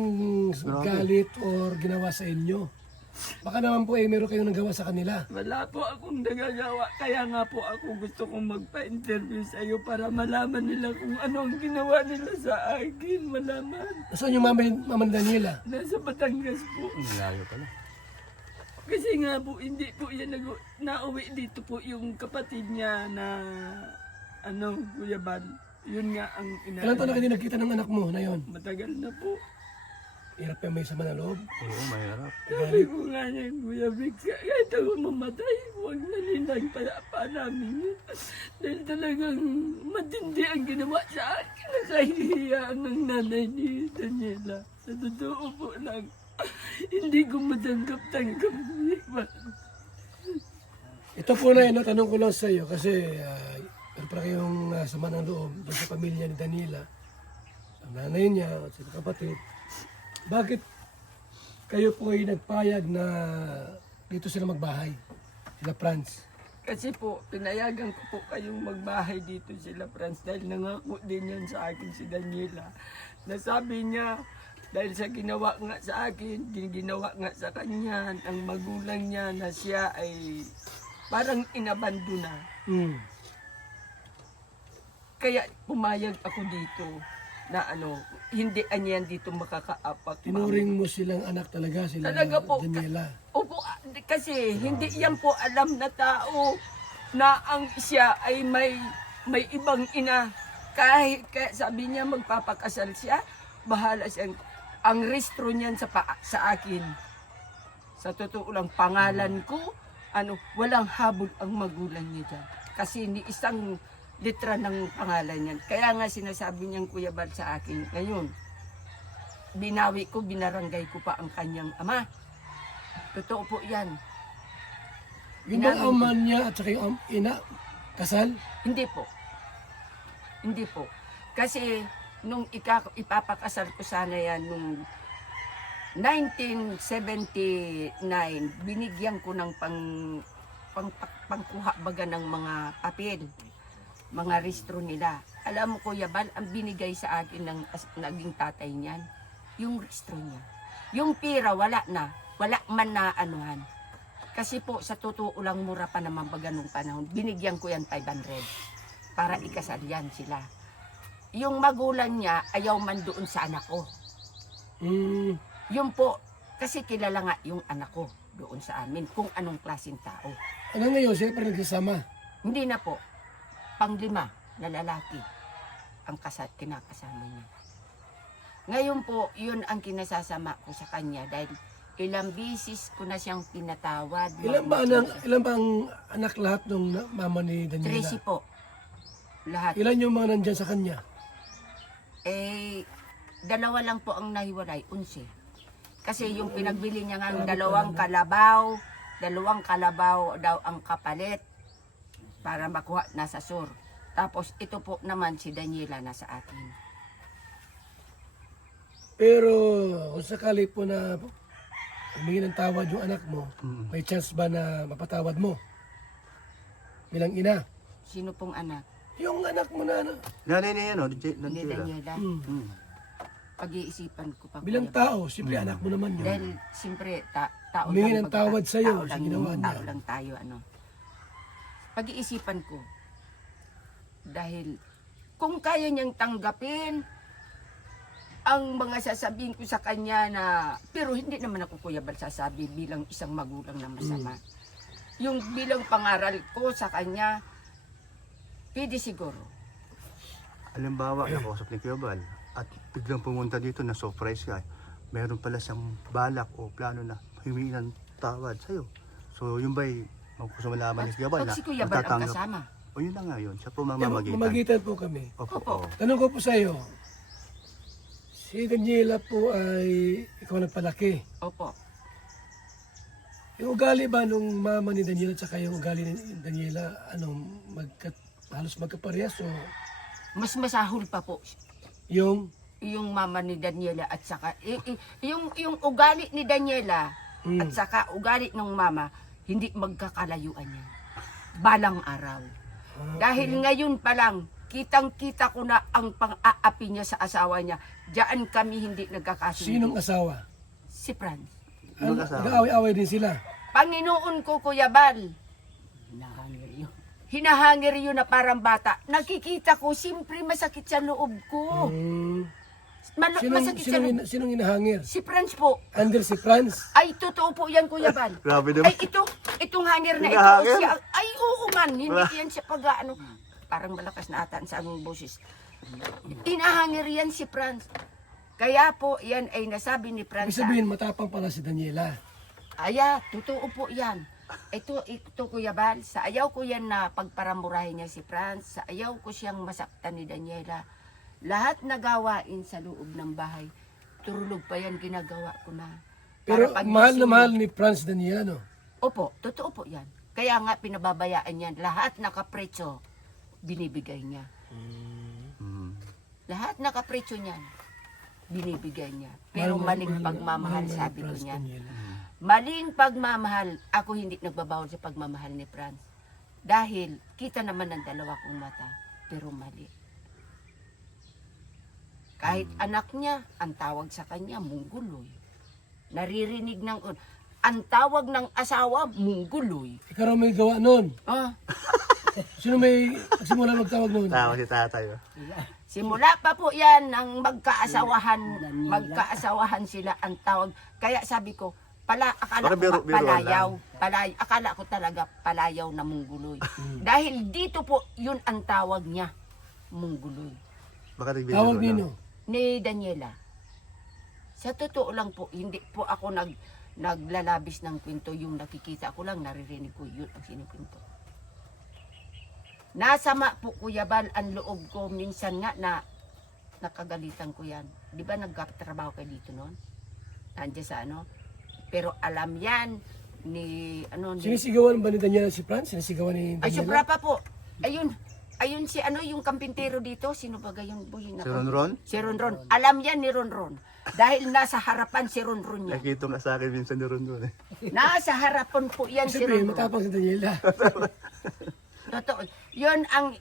galit or ginawa sa inyo? Baka naman po meron kayong nagawa sa kanila. Wala po akong nagagawa. Kaya nga po ako gusto kong magpa-interview sa iyo para malaman nila kung ano ang ginawa nila sa akin. Malaman. Nasaan yung mama ni Daniela? Nasa Batangas po. Layo pala. Kasi nga po, hindi po yan nauwi dito po yung kapatid niya na Kuya Bal. Yun nga ang Ilan taon na kayo nagkita ng anak mo na yon? Matagal na po. Hirap yung may sama na loob. Oo, mahirap. Sabi ko nga niya, Kuya Vic, kahit ako mamatay, huwag na nilang pa namin yun. Dahil talagang matindi ang ginawa sa akin. Nakahihiyaan ng nanay ni Daniela. Sa totoo po lang, hindi ko matanggap-tanggap. Ito po na yun, tanong ko lang sa iyo kasi meron pa kayong sama ng loob dyan sa pamilya ni Daniela. Ang nanay niya at sa kapatid. Bakit kayo po ay nagpayag na dito sila magbahay? Sila Franz. Kasi po, pinayagan ko po kayong magbahay dito sila, Franz, dahil nangako din yan sa akin si Daniela. Nasabi niya, Dahil sa ginawa nga sa akin, ginawa nga sa kanya, ang magulang niya na siya ay parang inabando na. Mm. Kaya pumayag ako dito na hindi anyan dito makakaapak. Tinuring mo silang anak talaga, sila Talaga po. Daniela. Opo, kasi hindi yan po alam na tao na ang siya ay may ibang ina. Kahit sabi niya magpapakasal siya, bahala siya. Ang restro niyan sa akin. Sa totoo lang, pangalan ko, walang habol ang magulang niya dyan. Kasi ni isang litra ng pangalan niyan. Kaya nga sinasabi niyang Kuya Bal sa akin, ngayon, binawi ko, binarangay ko pa ang kanyang ama. Totoo po yan. Yung bang ama niya at saka yung ina, kasal? Hindi po. Hindi po. Kasi nung ipapakasal ko sana yan nung 1979, binigyan ko ng pangkuha baga ng mga papel, mga restro nila. Alam mo Kuya Bal, ang binigay sa akin ng naging tatay niyan, yung restro niya. Yung pira wala na, wala man na anuhan. Kasi po sa totoo lang mura pa naman baga nung panahon, binigyan ko yan 500 para ikasal yan sila. Yung magulang niya ayaw man doon sa anak ko. Mm. Yun po, kasi kilala nga yung anak ko doon sa amin kung anong klaseng tao. Hanggang ngayon, sila pa nagsasama. Hindi na po, panglima na lalaki ang kinakasama niya. Ngayon po, yun ang kinasasama ko sa kanya dahil ilang bisis ko na siyang pinatawad. Ilan ba ang anak lahat ng mama ni Daniela? 13 po. Lahat. Ilan yung mga nandyan sa kanya? Dalawa lang po ang nahiwalay, 11. Kasi yung pinagbili niya nga dalawang kalabaw daw ang kapalit para makuha nasa sur. Tapos ito po naman si Daniela nasa atin. Pero kung sakali po na humingi ng tawad yung anak mo, may chance ba na mapatawad mo? Bilang ina. Sino pong anak? Yung anak mo na Nanay niya yan, Ni Daniela. Daniela. Pag-iisipan ko pa. bilang Kuya. tao, siyempre anak mo naman yun. Dahil siyempre tao Humingi lang ng tawad sa'yo tao sa lang, ginawa niya. tao lang tayo Pag-iisipan ko. Dahil kung kaya niyang tanggapin ang mga sasabihin ko sa kanya na, pero hindi naman ako Kuya Bal sasabi bilang isang magulang na masama. Yung bilang pangaral ko sa kanya, pwede siguro. Halimbawa, nakausap ni Kuya Bal at biglang pumunta dito na surprise ka. Meron pala siyang balak o plano na humingi ng tawad sa'yo. So yun ba'y gusto malaman ni Kuya Bal na Pag si Kuya Bal ang natatanggap? kasama. O yun na nga yun, siya po mamamagitan. Mamagitan po kami. Opo. Opo. Tanong ko po sa'yo, si Daniela po ay ikaw nagpalaki. Opo. Yung ugali ba nung mama ni Daniela at saka yung ugali ni Daniela, halos magkaparehas o Mas masahol pa po yung yung mama ni Daniela at saka yung ugali ni Daniela at saka ugali ng mama hindi magkakalayuan yan balang araw. Dahil ngayon pa lang kitang-kita ko na ang pang-aapi niya sa asawa niya. Diyan kami hindi nagkakasundo. sinong asawa? Si Franz. Nag-aaway-aaway din sila. Panginoon ko Kuya Bal, Nahangir yun. hinahangir yun na parang bata. Nakikita ko, siyempre masakit sa loob ko. Masakit sa loob. Sinong inahangir? Si Franz po. Under si Franz? Ay, totoo po yan, Kuya Bal. Grabe naman. Ay, itong hanger na ito. Hinahangir? Siya, ay, oo man. Hindi yan siya pag-ano. Parang malakas na ata sa aming boses. Inahangir yan si Franz. Kaya po, yan ay nasabi ni Franz. Ibig sabihin, matapang pala si Daniela. Aya, totoo po yan. Ito Kuya Bal, sa ayaw ko yan na pagparamurahin niya si Franz, sa ayaw ko siyang masaktan ni Daniela. Lahat na gawain sa loob ng bahay, turulog pa yan, ginagawa ko na. Pero Para pag mahal na gising mahal niya- ni Franz Daniela, no? Opo, totoo po yan. Kaya nga pinababayaan yan. Lahat nakapreso, binibigay niya. Lahat nakapreso niyan, binibigay niya. Pero maling pagmamahal, sabi ko Franz niya. Daniela. Maling pagmamahal. Ako hindi nagbabawal sa pagmamahal ni Franz. Dahil kita naman ng dalawa kong mata, pero mali. Kahit anak niya, ang tawag sa kanya, mungguloy. Naririnig ng, ang tawag ng asawa, mungguloy. Ikaw raw may gawa nun. Ah, Sino may simula magtawag nun? Tama si tatay. simula pa po yan ang magkaasawahan sila ang tawag. Kaya sabi ko, akala ko akala ko talaga palayaw na mungguloy. Dahil dito po, yun ang tawag niya, mungguloy. Tawag nino. Ni Daniela. Sa totoo lang po, hindi po ako naglalabis ng kwento. Yung nakikita ko lang, naririnig ko, yun ang sinikwento. Nasama po, Kuya Bal, ang loob ko. Minsan nga na nakagalitan ko yan. Di ba nagkatrabaho kayo dito noon? Nandiyan sa ano? Pero alam yan ni Sinisigawan ba ni Daniela si Franz? Sinisigawan ni Ay, Daniela? sobra pa po. Ayun si yung kampintero dito. Sino ba gayon? Si Ronron? Si Ronron. Alam yan ni Ronron. Dahil nasa harapan si Ronron niya. Nakita nga sa akin minsan ni Ronron eh. Nasa harapan po yan si Siyempre, Ronron. matapang si Daniela. Totoo. Yun ang,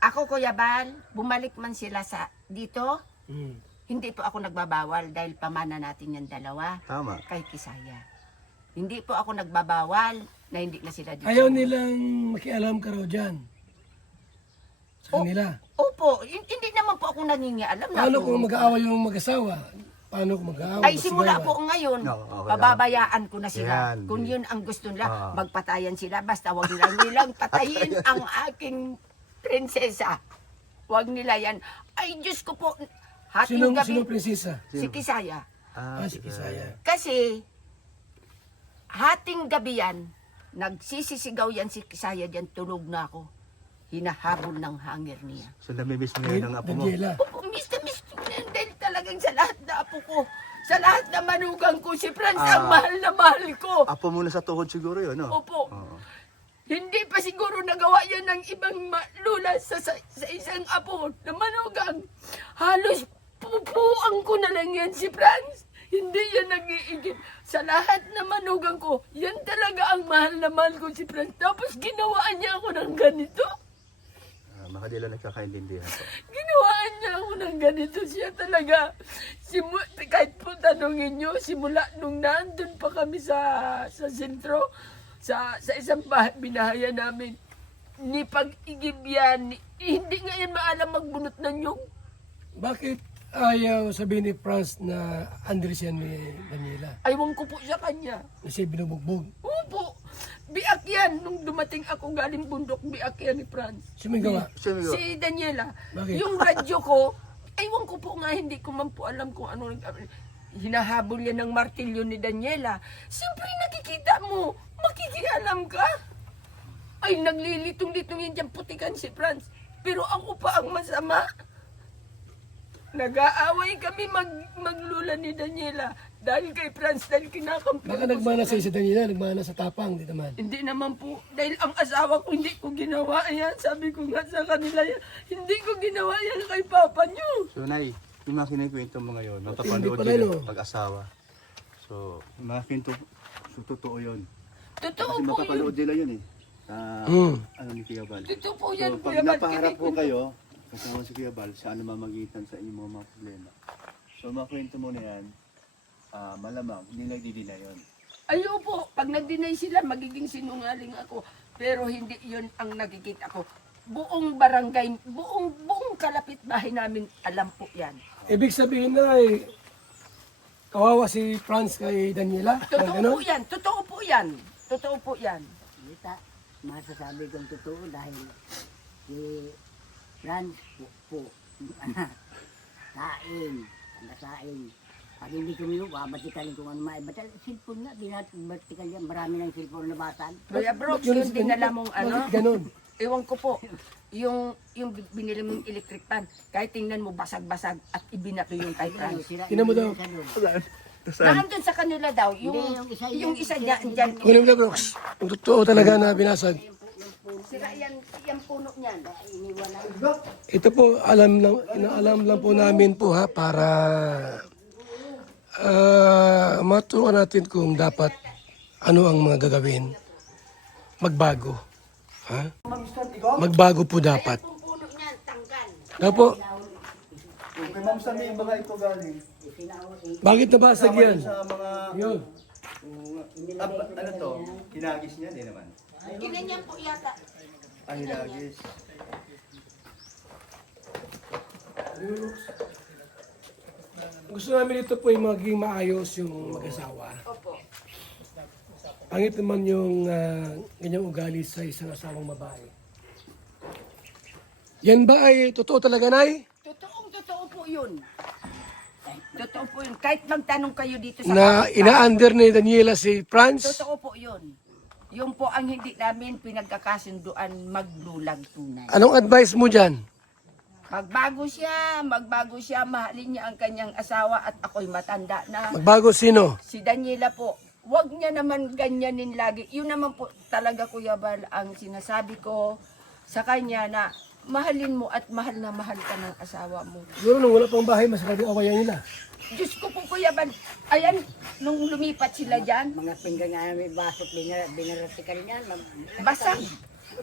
ako Kuya Bal, bumalik man sila sa dito, hindi po ako nagbabawal dahil pamana natin yung dalawa Tama. kay Kisaya. Hindi po ako nagbabawal na hindi na sila dito. Ayaw nilang makialam ka raw dyan. Sa kanila. Opo, hindi naman po ako nangingialam na Paano to. kung mag-aaway yung mag-asawa? Paano kung mag-aaway? Ay simula magsigawan? po ngayon, Okay. pababayaan ko na sila. Yan. Kung yun ang gusto nila, magpatayan sila. Basta wag nilang patayin ang aking prinsesa. Wag nila yan. Ay Diyos ko po, hating Sinong gabi, prinsesa? si Kisaya. Si Kisaya. Kasi, hating gabi yan, nagsisisigaw yan si Kisaya dyan, tulog na ako. Hinahabol ng hangir niya. So namimiss mo yun ng apo mo? Daniela. Opo, miss ko na yun dahil talagang sa lahat na apo ko, sa lahat na manugang ko, si Franz ang mahal na mahal ko. Apo mo na sa tuhod siguro yun, no? Opo. Oo. Hindi pa siguro nagawa yan ng ibang lula sa isang apo na manugang. Halos pupuan ko na lang yan si Franz. Hindi yan nag-iigit. Sa lahat na manugang ko, yan talaga ang mahal na mahal ko si Franz. Tapos ginawaan niya ako ng ganito. Baka di lang nagkakaintindihan po. Ginawaan niya ako ng ganito. Siya talaga, kahit po tanongin niyo, simula nung nandun pa kami sa sentro, sa isang binahaya namin, ni pag-igib yan, hindi nga yan maalam magbunot ng nyug. Bakit ayaw sabihin ni Franz na Andres yan ni Daniela? Aywan ko po sa kanya. Na siya binubugbog. Opo, biak yan. Nung dumating ako galing bundok, biak yan ni Franz. Sumigawa. Si Daniela. Bakit? Yung radyo ko, aywan ko po nga, hindi ko man po alam kung ano. Hinahabol yan ng martilyo ni Daniela. Siyempre nakikita mo, makikialam ka. Ay, naglilitong-litong yan dyan, putikan si Franz. Pero ako pa ang masama. Nag-aaway kami maglula ni Daniela dahil kay Franz, dahil kinakampi. Baka nagmana sa Daniela, nagmana sa tapang, di naman. Hindi naman po, dahil ang asawa ko hindi ko ginawa yan. Sabi ko nga sa kanila yan, hindi ko ginawa yan kay papa niyo. So, Nay, yung mga kinikwento mo ngayon, mapapanood pala, nila no? mag-asawa. So, yung mga kwento, so, totoo yun. Totoo Kasi po yun. mapapanood nila yun eh. Ano ni Kuya Bal. Totoo po yan, So, Kuya pag Bal. napaharap po kayo, kasama si Kuya Bal, sa ano mamagitan sa inyong mga problema. So, mga kwento mo na yan, malamang, hindi nagdidina yun. Ayaw po, pag nag-deny sila, magiging sinungaling ako. Pero hindi yun ang nakikita ko. Buong barangay, buong kalapit bahay namin, alam po yan. Ibig sabihin na ay kawawa si Franz kay Daniela. Totoo Ano? po yan, totoo po yan. Totoo po yan. Kita, masasabi kong totoo dahil si Franz po, sain. Pag hindi kumiyo, babatikalin kung ano maibatal. Cellphone nga, binatikal yan. Marami ng cellphone na basan. Kuya Brooks, yung dinala mong ano, Bakit ganon? ewan ko po, yung binili mong electric fan, kahit tingnan mo basag-basag at ibinato yung kay Franz. Tinan mo daw. Nandun sa kanila daw, yung isa dyan, Kunin mo na, Brooks. Yung totoo talaga na binasag. sira yan puno niyan. Ito po, alam lang po namin po ha, para maturuan natin kung dapat ano ang mga gagawin. Magbago. Ha? Magbago po dapat. Puno niyan, tanggal. Daw po, Kay Ma'am Sammy, baka ito galing. Bakit nabasag yan? Sa mga... Yun. ano to? Hinagis niya? Hindi naman. Kinanyan po yata. Hinagis. Gusto namin ito po yung maging maayos yung mag-asawa. Opo. Pangit naman yung ganyang ugali sa isang asawang babae. Yan ba ay totoo talaga, Nay? Totoo po yun. Totoo po yun. Kahit magtanong kayo dito sa Na ina-under ni Daniela si Franz? totoo po yun. Yung po ang hindi namin pinagkakasunduan maglulag tunay. Anong advice mo dyan? Magbago siya, mahalin niya ang kanyang asawa at ako'y matanda na. Magbago sino? Si Daniela po, wag niya naman ganyanin lagi. Yun naman po talaga Kuya Bal ang sinasabi ko sa kanya na mahalin mo at mahal na mahal ka ng asawa mo. Siguro nung wala pang bahay, mas grabe awayan nila. Diyos ko po Kuya Bal, ayan, nung lumipat sila dyan, Mga pinggan nga may basot, binaratikan niyan. basag.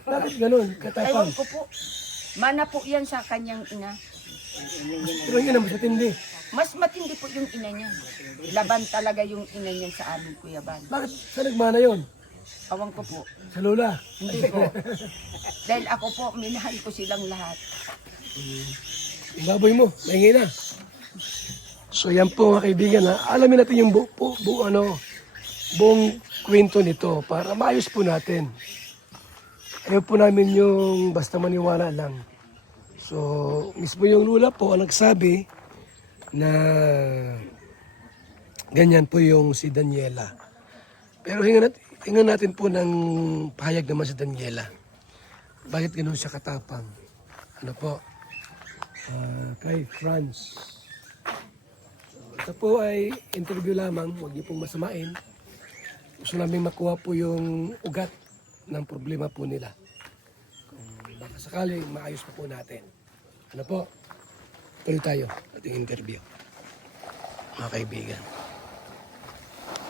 Bakit ganun? Katapang. Ewan ko po. Mana po yan sa kanyang ina. Pero yun ang mas matindi. Mas matindi po yung ina niya. Laban talaga yung ina niya sa amin, Kuya Bal. Bakit? Saan nagmana yun? Awan ko po. Sa lola. Hindi po. Dahil ako po, minahal ko silang lahat. Yung baboy mo, mahingi na. So yan po mga kaibigan, alamin natin yung buong kwento nito para maayos po natin. Ayaw po namin yung basta maniwala lang. So mismo yung lula po ang nagsabi na ganyan po yung si Daniela. Pero hingan natin po ng pahayag naman si Daniela. Bakit ganun siya katapang? Ano po? Kay Franz. Ito po ay interview lamang, huwag niyo pong masamain. Gusto namin makuha po yung ugat ng problema po nila. Kung baka sakaling maayos pa po natin. Ano po? Tuloy tayo ating interview. Mga kaibigan.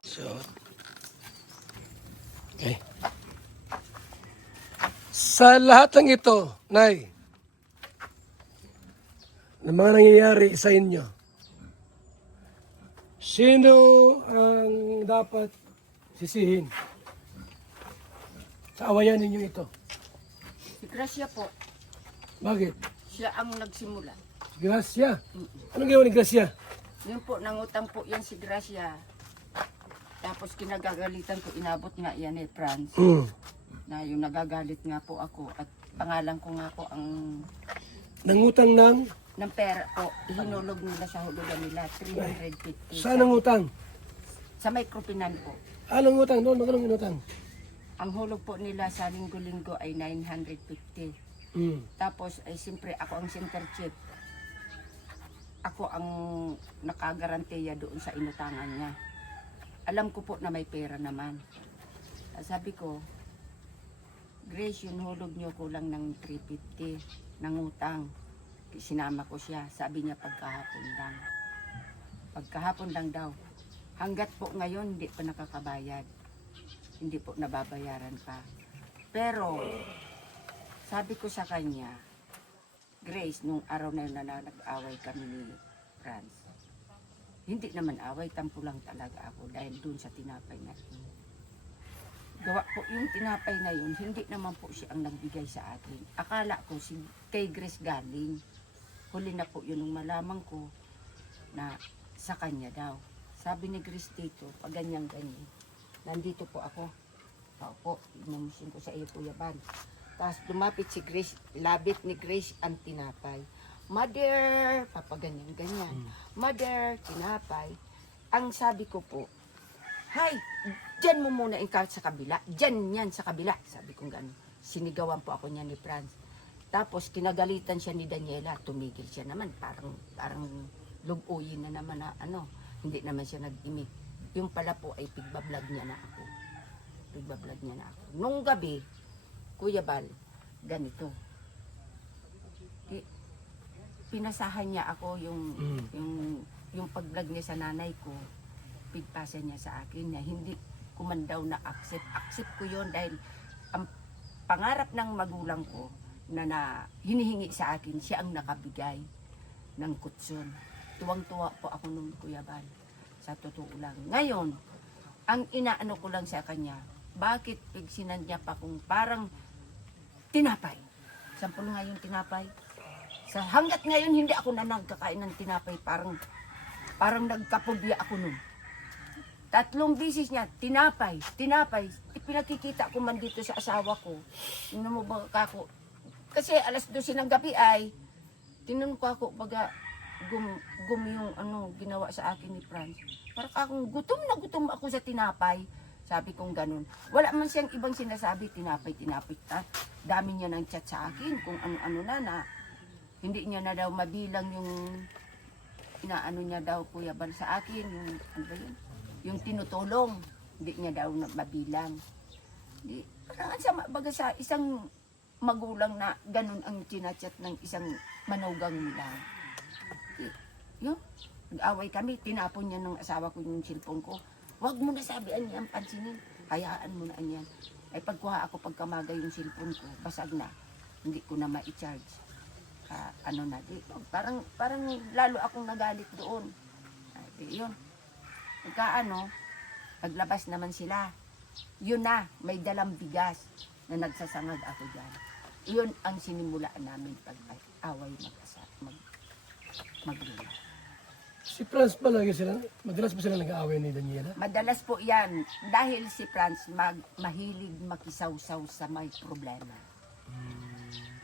So, okay. Sa lahat ng ito, Nay, na mga nangyayari sa inyo, sino ang dapat sisihin sa awayan ninyo ito? Si Gracia po, Bakit? siya ang nagsimula. Gracia. Anong ginawa ni Gracia? Yun po, nangutang po yan si Gracia. Tapos kinagagalitan ko, inabot nga yan Franz. Na yung nagagalit nga po ako at pangalan ko nga po ang Nangutang ng... ng pera po. Hinulog nila sa hulugan nila, 350. Saan ang utang? Sa micropinan po. Anong utang? Doon, magkano utang? Ang hulog po nila sa linggo-linggo ay 950. Tapos ay siyempre ako ang center chief. Ako ang nakagarantiya doon sa inutangan niya. Alam ko po na may pera naman. Sabi ko, Grace, yung hulog niyo kulang ng 350 ng utang. Sinama ko siya. Sabi niya pagkahapon lang. Pagkahapon lang daw. Hanggat po ngayon hindi pa nakakabayad. Hindi po nababayaran pa. Pero sabi ko sa kanya, Grace, nung araw na yun na nag-away kami ni Franz, hindi naman away, tampo lang talaga ako dahil dun sa tinapay na yun. Gawa po yung tinapay na yun, hindi naman po siya ang nagbigay sa akin. Akala ko si kay Grace galing. Huli na po yun nung malaman ko na sa kanya daw. Sabi ni Grace dito, pag ganyan-ganyan, nandito po ako. Paupo, inumusin ko sa iyo, Kuya Ban. Tapos lumapit si Grace, labit ni Grace ang tinapay. Mother, papaganyan-ganyan. Mother, tinapay. Ang sabi ko po, hay, dyan mo muna ikaw sa kabila. Dyan yan sa kabila. Sabi ko gano'n. Sinigawan po ako niya ni Franz. Tapos kinagalitan siya ni Daniela. Tumigil siya naman. Parang lubuyin na naman na ano. Hindi naman siya nag-imik. Yung pala po ay pigbablog niya na ako. Pigbablog niya na ako. Nung gabi, Kuya Bal, ganito. Pinasahan niya ako yung pag-vlog niya sa nanay ko. Pigpasa niya sa akin na hindi ko man daw na accept. Accept ko yon dahil ang pangarap ng magulang ko na hinihingi sa akin, siya ang nakabigay. ng kutson. Tuwang-tuwa po ako nung Kuya Bal. Sa totoo lang. Ngayon, ang inaano ko lang sa kanya, bakit pigsinan niya pa kung parang tinapay? Sampol nga yung tinapay. Hanggat ngayon hindi ako na nagkakain ng tinapay, parang nagkapobya ako nun. 3 bisis niya, tinapay. Ipinakikita ko man dito sa asawa ko. Mo ba ako? Kasi alas 12 ng gabi ay, tinanong ko ako, baga, gum yung ginawa sa akin ni Franz. Parang akong gutom na gutom ako sa tinapay. Sabi kong ganun. Wala man siyang ibang sinasabi, tinapay. Dami niya ng chat sa akin kung ano-ano na hindi niya na daw mabilang yung inaano niya daw Kuya Bal sa akin. Yung, ano ba yun? Yung tinutulong. Hindi niya daw mabilang. Parang baga sa isang magulang na ganun ang chinachat ng isang manugang nila. Yun, nag-away kami, tinapon niya ng asawa ko yung cellphone ko. Huwag mo na sabihan niya, pansinin. Hayaan mo na yan. Ay pagkuha ako pagkamaga yung cellphone ko, basag na. Hindi ko na ma-charge. Parang lalo akong nagalit doon. Yun. Paglabas naman sila. Yun na, may dalang bigas na nagsasangag ako dyan. Yun ang sinimulaan namin pag-away maglula. Si Franz pa lagi sila, madalas ba sila nag-aaway ni Daniela? Madalas po yan, dahil si Franz mahilig makisawsaw sa may problema.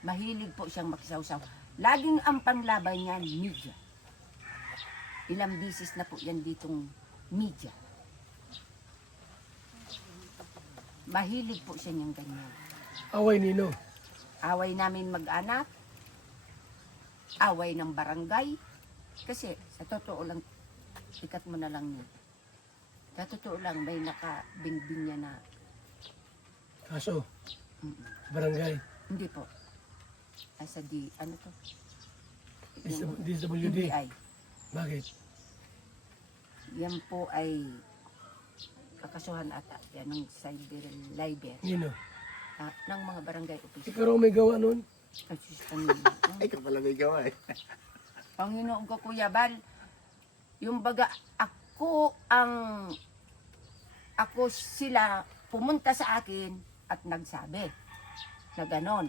Mahilig po siyang makisawsaw. Laging ang panglaban niyan, media. Ilang bisis na po yan ditong media. Mahilig po siya niyang ganyan. Away nino. Away namin mag-anak, away ng barangay. Kasi sa totoo lang, sikat mo na lang yun. Sa totoo lang, may nakabingbing niya na, Kaso, barangay, hindi po. Sa ano to? DSWD. NBI. Bakit? Yan po ay kakasuhan ata. Yan ng cyber library. Nino. Ng mga barangay official. Pero may gawa nun. Ay, kapala may gawa eh. Panginoon ko, Kuya Bal, yung baga ako sila pumunta sa akin at nagsabi na ganon.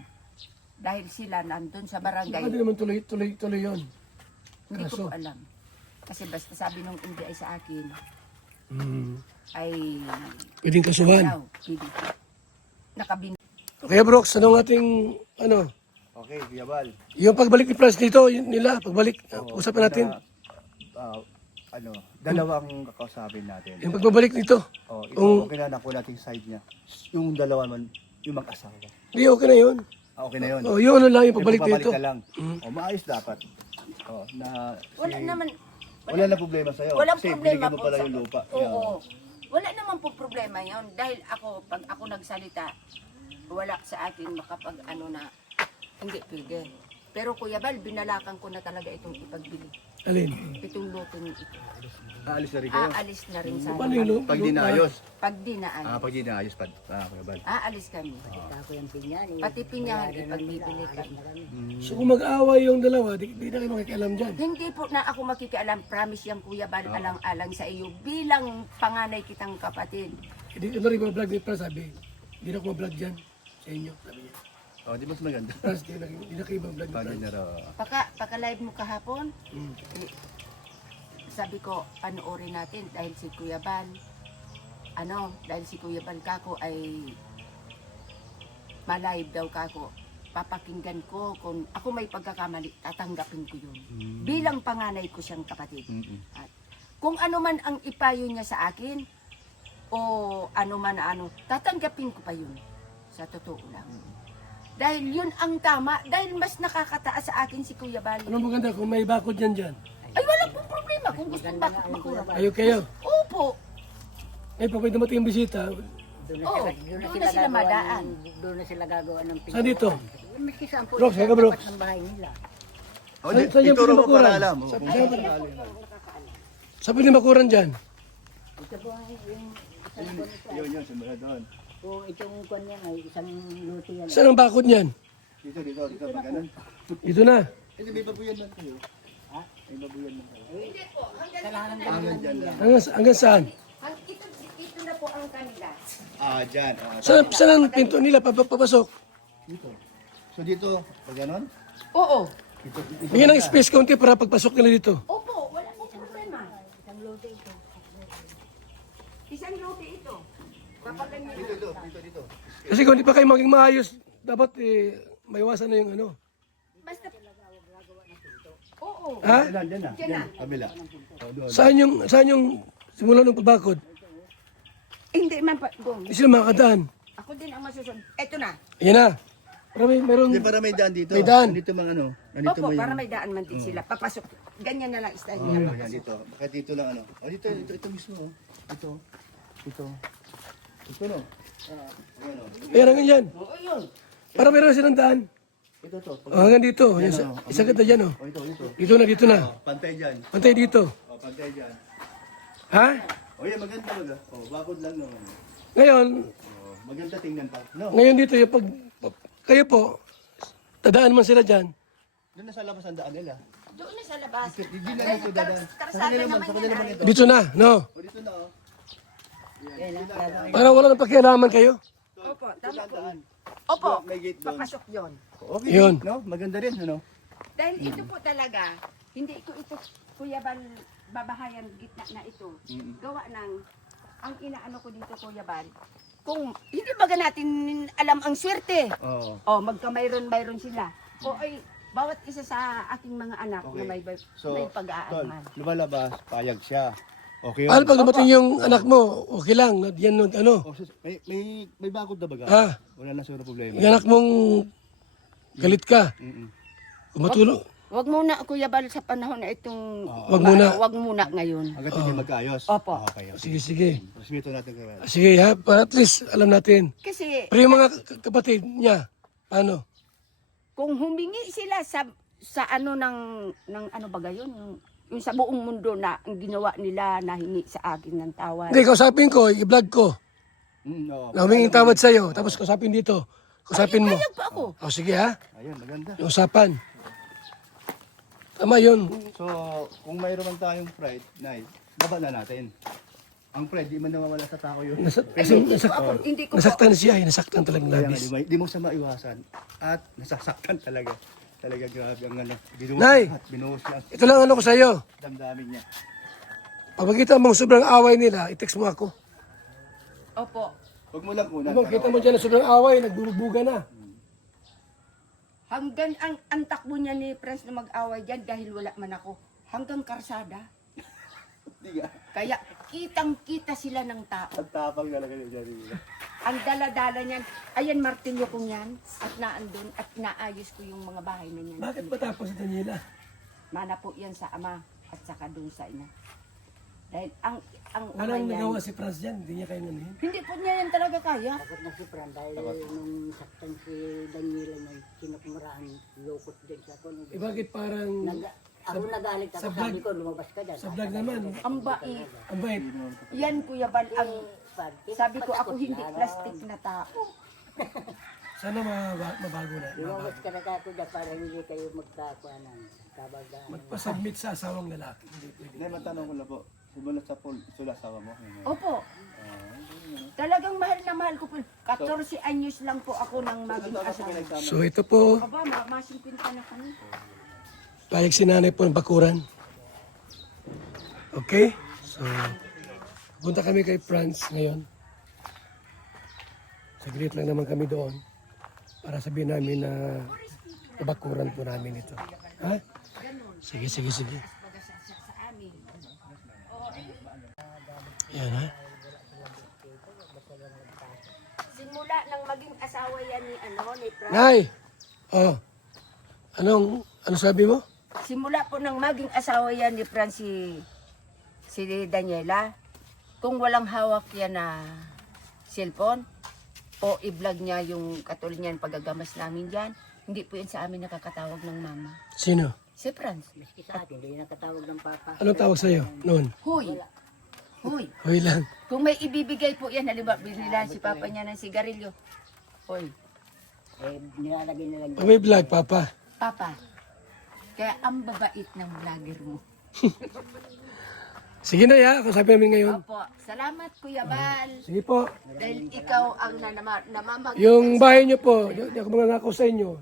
Dahil sila nandun sa barangay. Bakit naman tuloy yun? Hindi ko Kaso? po alam. Kasi basta sabi nung NBI sa akin, Hmm. ay Pwedeng kasuhan. nakabin. Kaya Brooks, anong ating, Okay, Kuya Bal. yung pagbalik ni Franz dito, yun nila, pagbalik, usapan natin. Dalawang kakausapin natin. Yung pagbabalik dito. Ito, okay na nakuha natin side niya. Yung dalawa man, yung mag-asawa. Hindi, okay na yun. Okay na yun. Yung ano lang, yung pagbalik Yung dito. ka lang. Maayos dapat. Wala na problema sa'yo. Walang Kasi problema binigyan mo po pala sa- yung lupa. Oo. Wala naman po problema yon dahil pag ako nagsalita, wala sa akin na hindi pwede. Pero Kuya Bal, binalakan ko na talaga itong ipagbili. Alin? 7 lote ito. Aalis na rin kayo. Aalis na rin sana. Paano yung Pag di naayos. Pag di naalis. Pag di naayos, Kuya Bal. Aalis kami. Ako yung pinyan. Pati pinyahan ipagbibili kami. So kung mag-aaway yung dalawa, di na kayo makikialam dyan. Hindi po na ako makikialam. Promise yan Kuya Bal, alang-alang sa iyo. Bilang panganay kitang kapatid. Hindi na rin vlog ni Franz, sabi, hindi na ako vlog dyan sa inyo. Sabi niya. Di mas maganda. Franz, hindi na kayo vlog ni Pag Franz. na raw. Paka-live mo kahapon, Hmm. sabi ko, panoorin natin dahil si Kuya Bal, dahil si Kuya Bal kako ay ma-live daw kako. Papakinggan ko kung ako may pagkakamali, tatanggapin ko yun. Bilang panganay ko siyang kapatid. At kung ano man ang ipayo niya sa akin, o tatanggapin ko pa yun. Sa totoo lang. Dahil yun ang tama, dahil mas nakakataas sa akin si Kuya Bal. Ano maganda kung may bakod yan dyan? Ay, wala pong problema kung gusto bakit makurap. Ayaw kayo. Opo. Eh, pag may dumating ang bisita, Doon na sila madaan. Doon na sila gagawa ng pintuan. saan dito? Miski saan po, Brooks, kaya ka, Brooks. ng bahay nila. Saan yung Ituro mo pinimakuran? para alam. Saan pinimakuran dyan? Ito po yung Yun, simula doon. kung itong kwan yan ay isang luti yan. Saan ang bakod niyan? Dito, pag ganun. Dito na. Hindi, may babuyan lang kayo. Hindi po, hanggang Kailangan dito na. Hanggang dyan lang. Hanggang saan? Ito na po ang kanila. Ah, dyan. Saan ang pinto nila papasok? Dito. So dito, pag ganon? Oo. Dito. Bigyan ng space kaunti para pagpasok nila dito. Opo, wala po problema. Isang lote ito. Kapag ganyan. Dito. Kasi kung di pa kayo maging maayos, dapat maiwasan na yung ano. Basta. Oo. Ha? Dyan na. Dyan. Kabila. O, doon. Saan yung simula ng pagbakod? Hindi man pa. Doon. Hindi sila makakadaan. Ako din ang masusunod. Ito na. Ayan na. Para mayroong... Hindi, para may daan dito. May daan. Nandito mga ano. Nandito Opo, mo yung... para may daan man din sila. Papasok. Ganyan na lang style Oh, niya. yan dito. Bakit dito lang ano? Oh, dito mismo. Oh. Ito, no? Ayan, oh. Meron ganyan. Oo, yun. Para mayroon silang daan. Ito to. Hanggang dito. Yan, Yan, oh. isa ganda dyan oh. Oh, ito. Dito na. Oh, pantay dyan. Pantay dito. Oh, pantay dyan. Ha? Oh, yan, maganda ba? Oh, bakod lang naman. Ngayon, Oh, maganda tingnan pa. No? ngayon dito, yung kayo po, tadaan man sila dyan. Doon na sa labas ang daan nila. Doon na sa labas. Hindi na dito dadaan. Sa Karsada kanila naman, naman sa kanila naman yan. ito. Dito na, no? Oh, dito na, oh. Para wala nang pakialaman kayo. Opo, tama po. Daan. Opo, May gate doon. papasok yon. Okay, Yun. no? Maganda rin, ano? Dahil ito po talaga, hindi ko ito, Kuya Bal, babahayan gitna na ito. Gawa ng, ang inaano ko dito, Kuya Bal, kung hindi baga natin alam ang swerte, Oo. o magkamayroon sila, o ay, bawat isa sa aking mga anak Okay. na may So, may tol, pag-aaraman. lumalabas, payag siya. Okay yun. Paano pag dumating yung anak mo, okay lang. Yan, ano. Oh, may bakod na baga? Ah. Wala na siguro problema. Yung anak mong galit ka. Mm-mm. Matulog. Wag muna, Kuya Bal, sa panahon na itong, Wag muna. wag muna ngayon. Hanggat hindi magkaayos. Opo. Okay. Sige. Respeto natin kayo. Sige ha, para at least alam natin. Kasi, Pero yung mga kapatid niya, paano? kung humingi sila sa ano ng ano ba gayon, yung sa buong mundo na ang ginawa nila na hingi sa akin ng tawad. Hindi, kausapin ko, i-vlog ko. Oo. Na humingin tawad sa'yo, tapos kausapin dito. Kausapin mo. Payag pa ako. O sige ha, Ayun, maganda. yung usapan. Tama yun. So, kung mayroon man tayong pride, nice, baba na natin. Ang pride, di man nawawala sa tao yun. Hindi ko po. Nasaktan siya, nasaktan talagang Kaya nga, labis. di mo siya maiwasan. At nasasaktan talaga. Talaga grabe ang ano. Nay! Binuhos niya Ito lang ano ko sa'yo. ang damdamin niya. Pag makita mong sobrang away nila, i-text mo ako. Opo. Huwag mo lang una. Kung makita mo dyan na sobrang away, nagbubuga na. Hanggang ang takbo niya ni Prince na mag-away diyan dahil wala man ako. Hanggang karsada. Di ka. Kaya kitang-kita sila ng tao. Ang tapang talaga niya dyan. Ang dala-dala niyan, ayan martilyo kong yan at naandun at naayos ko yung mga bahay na niyan. Bakit matapos si Daniela? Mana po yan sa ama at saka doon sa ina. Dahil ang Anong ama niyan, nagawa si Franz dyan? Hindi niya kayo nanin. hindi po niya yan talaga kaya. Takot na si Fran dahil nung saktan si Daniela na kinukmuraan, lukot din siya. Eh bakit parang Ako nagalit ako, sa vlog- sabi ko lumabas ka dyan. sa vlog naman, Ang bait. ang bait. Yan Kuya Bal, ang sabi ko ako hindi plastic na tao. Sana mabago na. Lumabas ka na ako dyan para hindi kayo magkakuanan. Kabagaan. Magpasubmit sa asawang lalaki. Hindi pwede. Nay, matanong ko lang po. Sumulat sa pool, sula asawa mo. Opo. Talagang mahal na mahal ko po. 14 anyos lang po ako nang maging asawa. So ito po, Aba, masimpinta na kami. payag si nanay po ng bakuran. Okay? So, punta kami kay Franz ngayon. Saglit lang naman kami doon para sabihin namin na bakuran po namin ito. Ha? Sige. Yan ha? Simula nang maging asawa yan ni ni Franz. Nay! Oh, ano sabi mo? Simula po nang maging asawa yan ni Franz si Daniela, kung walang hawak yan na cellphone, o i-vlog niya yung katulad niyan pagagamas namin dyan, hindi po yan sa amin nakakatawag ng mama. Sino? Si Franz. Maski sa akin, hindi nakatawag ng papa. Anong tawag sa'yo noon? Huy. Hoy lang. Kung may ibibigay po yan, halimbawa, binilan si papa niya ng sigarilyo. Huy. Eh, nilalagay na lang Pag may vlog, Papa. Papa. Kaya ang babait ng vlogger mo. Sige na ya, kasabi namin ngayon. Opo, salamat Kuya Bal. Sige po. Dahil ikaw ang namamagitan. Yung bahay niyo po, di ako mga nakaw sa inyo.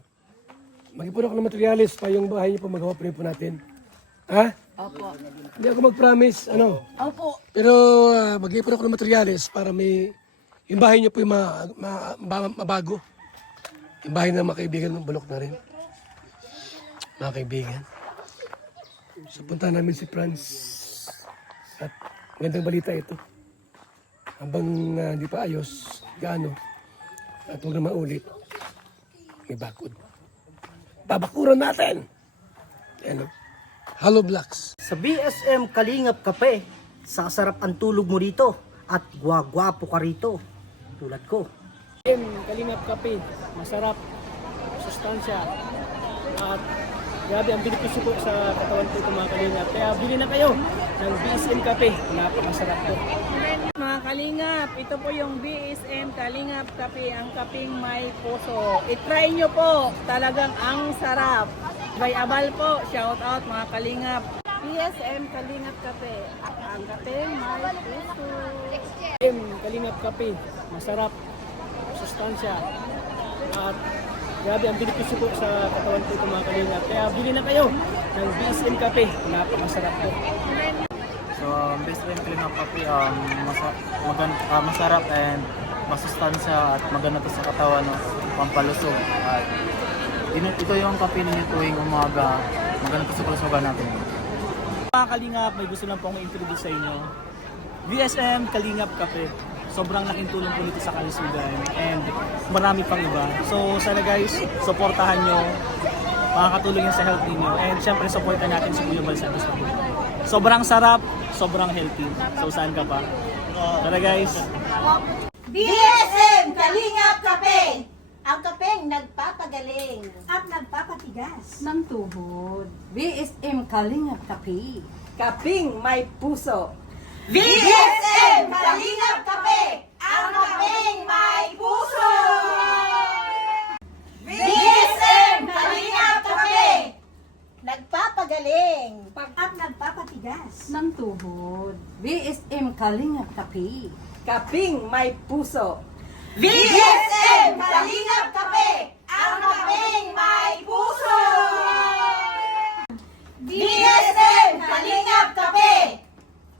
Mag-ipon ako ng materialis pa yung bahay niyo po, magawa pa rin po natin. Ha? Opo. Hindi ako mag-promise, ano. Opo. Pero mag-ipon ako ng materialis para may, yung bahay niyo po yung mabago. Yung bahay ng mga kaibigan ng bulok na rin. Mga kaibigan. So punta namin si Franz. At magandang balita ito. Habang hindi pa ayos, gaano, at huwag na maulit, may bakod. Babakuran natin! Ano? Hollow blocks. Sa BSM Kalingap Cafe, sasarap ang tulog mo rito at gwagwapo ka rito. Tulad ko. Kalingap Kape, masarap, sustansya, at grabe ang benepisyo po sa katawan po mga kalingap. Kaya bili na kayo ng BSM Kape, napakasarap po. Mga Kalingap, ito po yung BSM Kalingap Kape, ang kaping may puso. I-try nyo po, talagang ang sarap. Bay Abal po, shout out mga Kalingap. BSM Kalingap Kape, ang kaping may puso. Kalingap Kape, masarap, sustansya, at grabe ang benepisyo po sa katawan po mga kalingap. Kaya bili na kayo ng BSM Kape, napakasarap po. So, best friend Kalingap Kape, masarap and masustansya at maganda to sa katawan, no? Pampalusog. At ito yung kape ninyo tuwing umaga, maganda to sa kalusugan natin. Mga Kalingap, may gusto lang po akong introduce sa inyo. BSM Kalingap Cafe. Sobrang laking tulong po nito sa kalusugan and marami pang iba. So sana guys, supportahan nyo. Makakatulong yan sa health ninyo. And syempre supportan natin si Kuya Bal Santos. Sobrang sarap, sobrang healthy. So saan ka pa? Tara guys. BSM Kalingap Kape, ang kapeng nagpapagaling at nagpapatigas Ng tuhod. BSM Kalingap Kape. Kaping may puso. BSM Kalingap Kape, ang kapeng may puso. BSM Kalingap Kape, nagpapagaling at nagpapatigas Ng tuhod. BSM Kalingap Kape. Kaping may puso. BSM Kalingap Kape, ang kapeng may puso. BSM Kalingap Kape,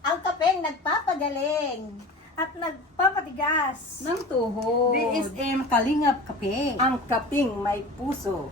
ang kapeng nagpapagaling at nagpapatigas Ng tuhod. BSM Kalingap Kape. Ang kaping may puso.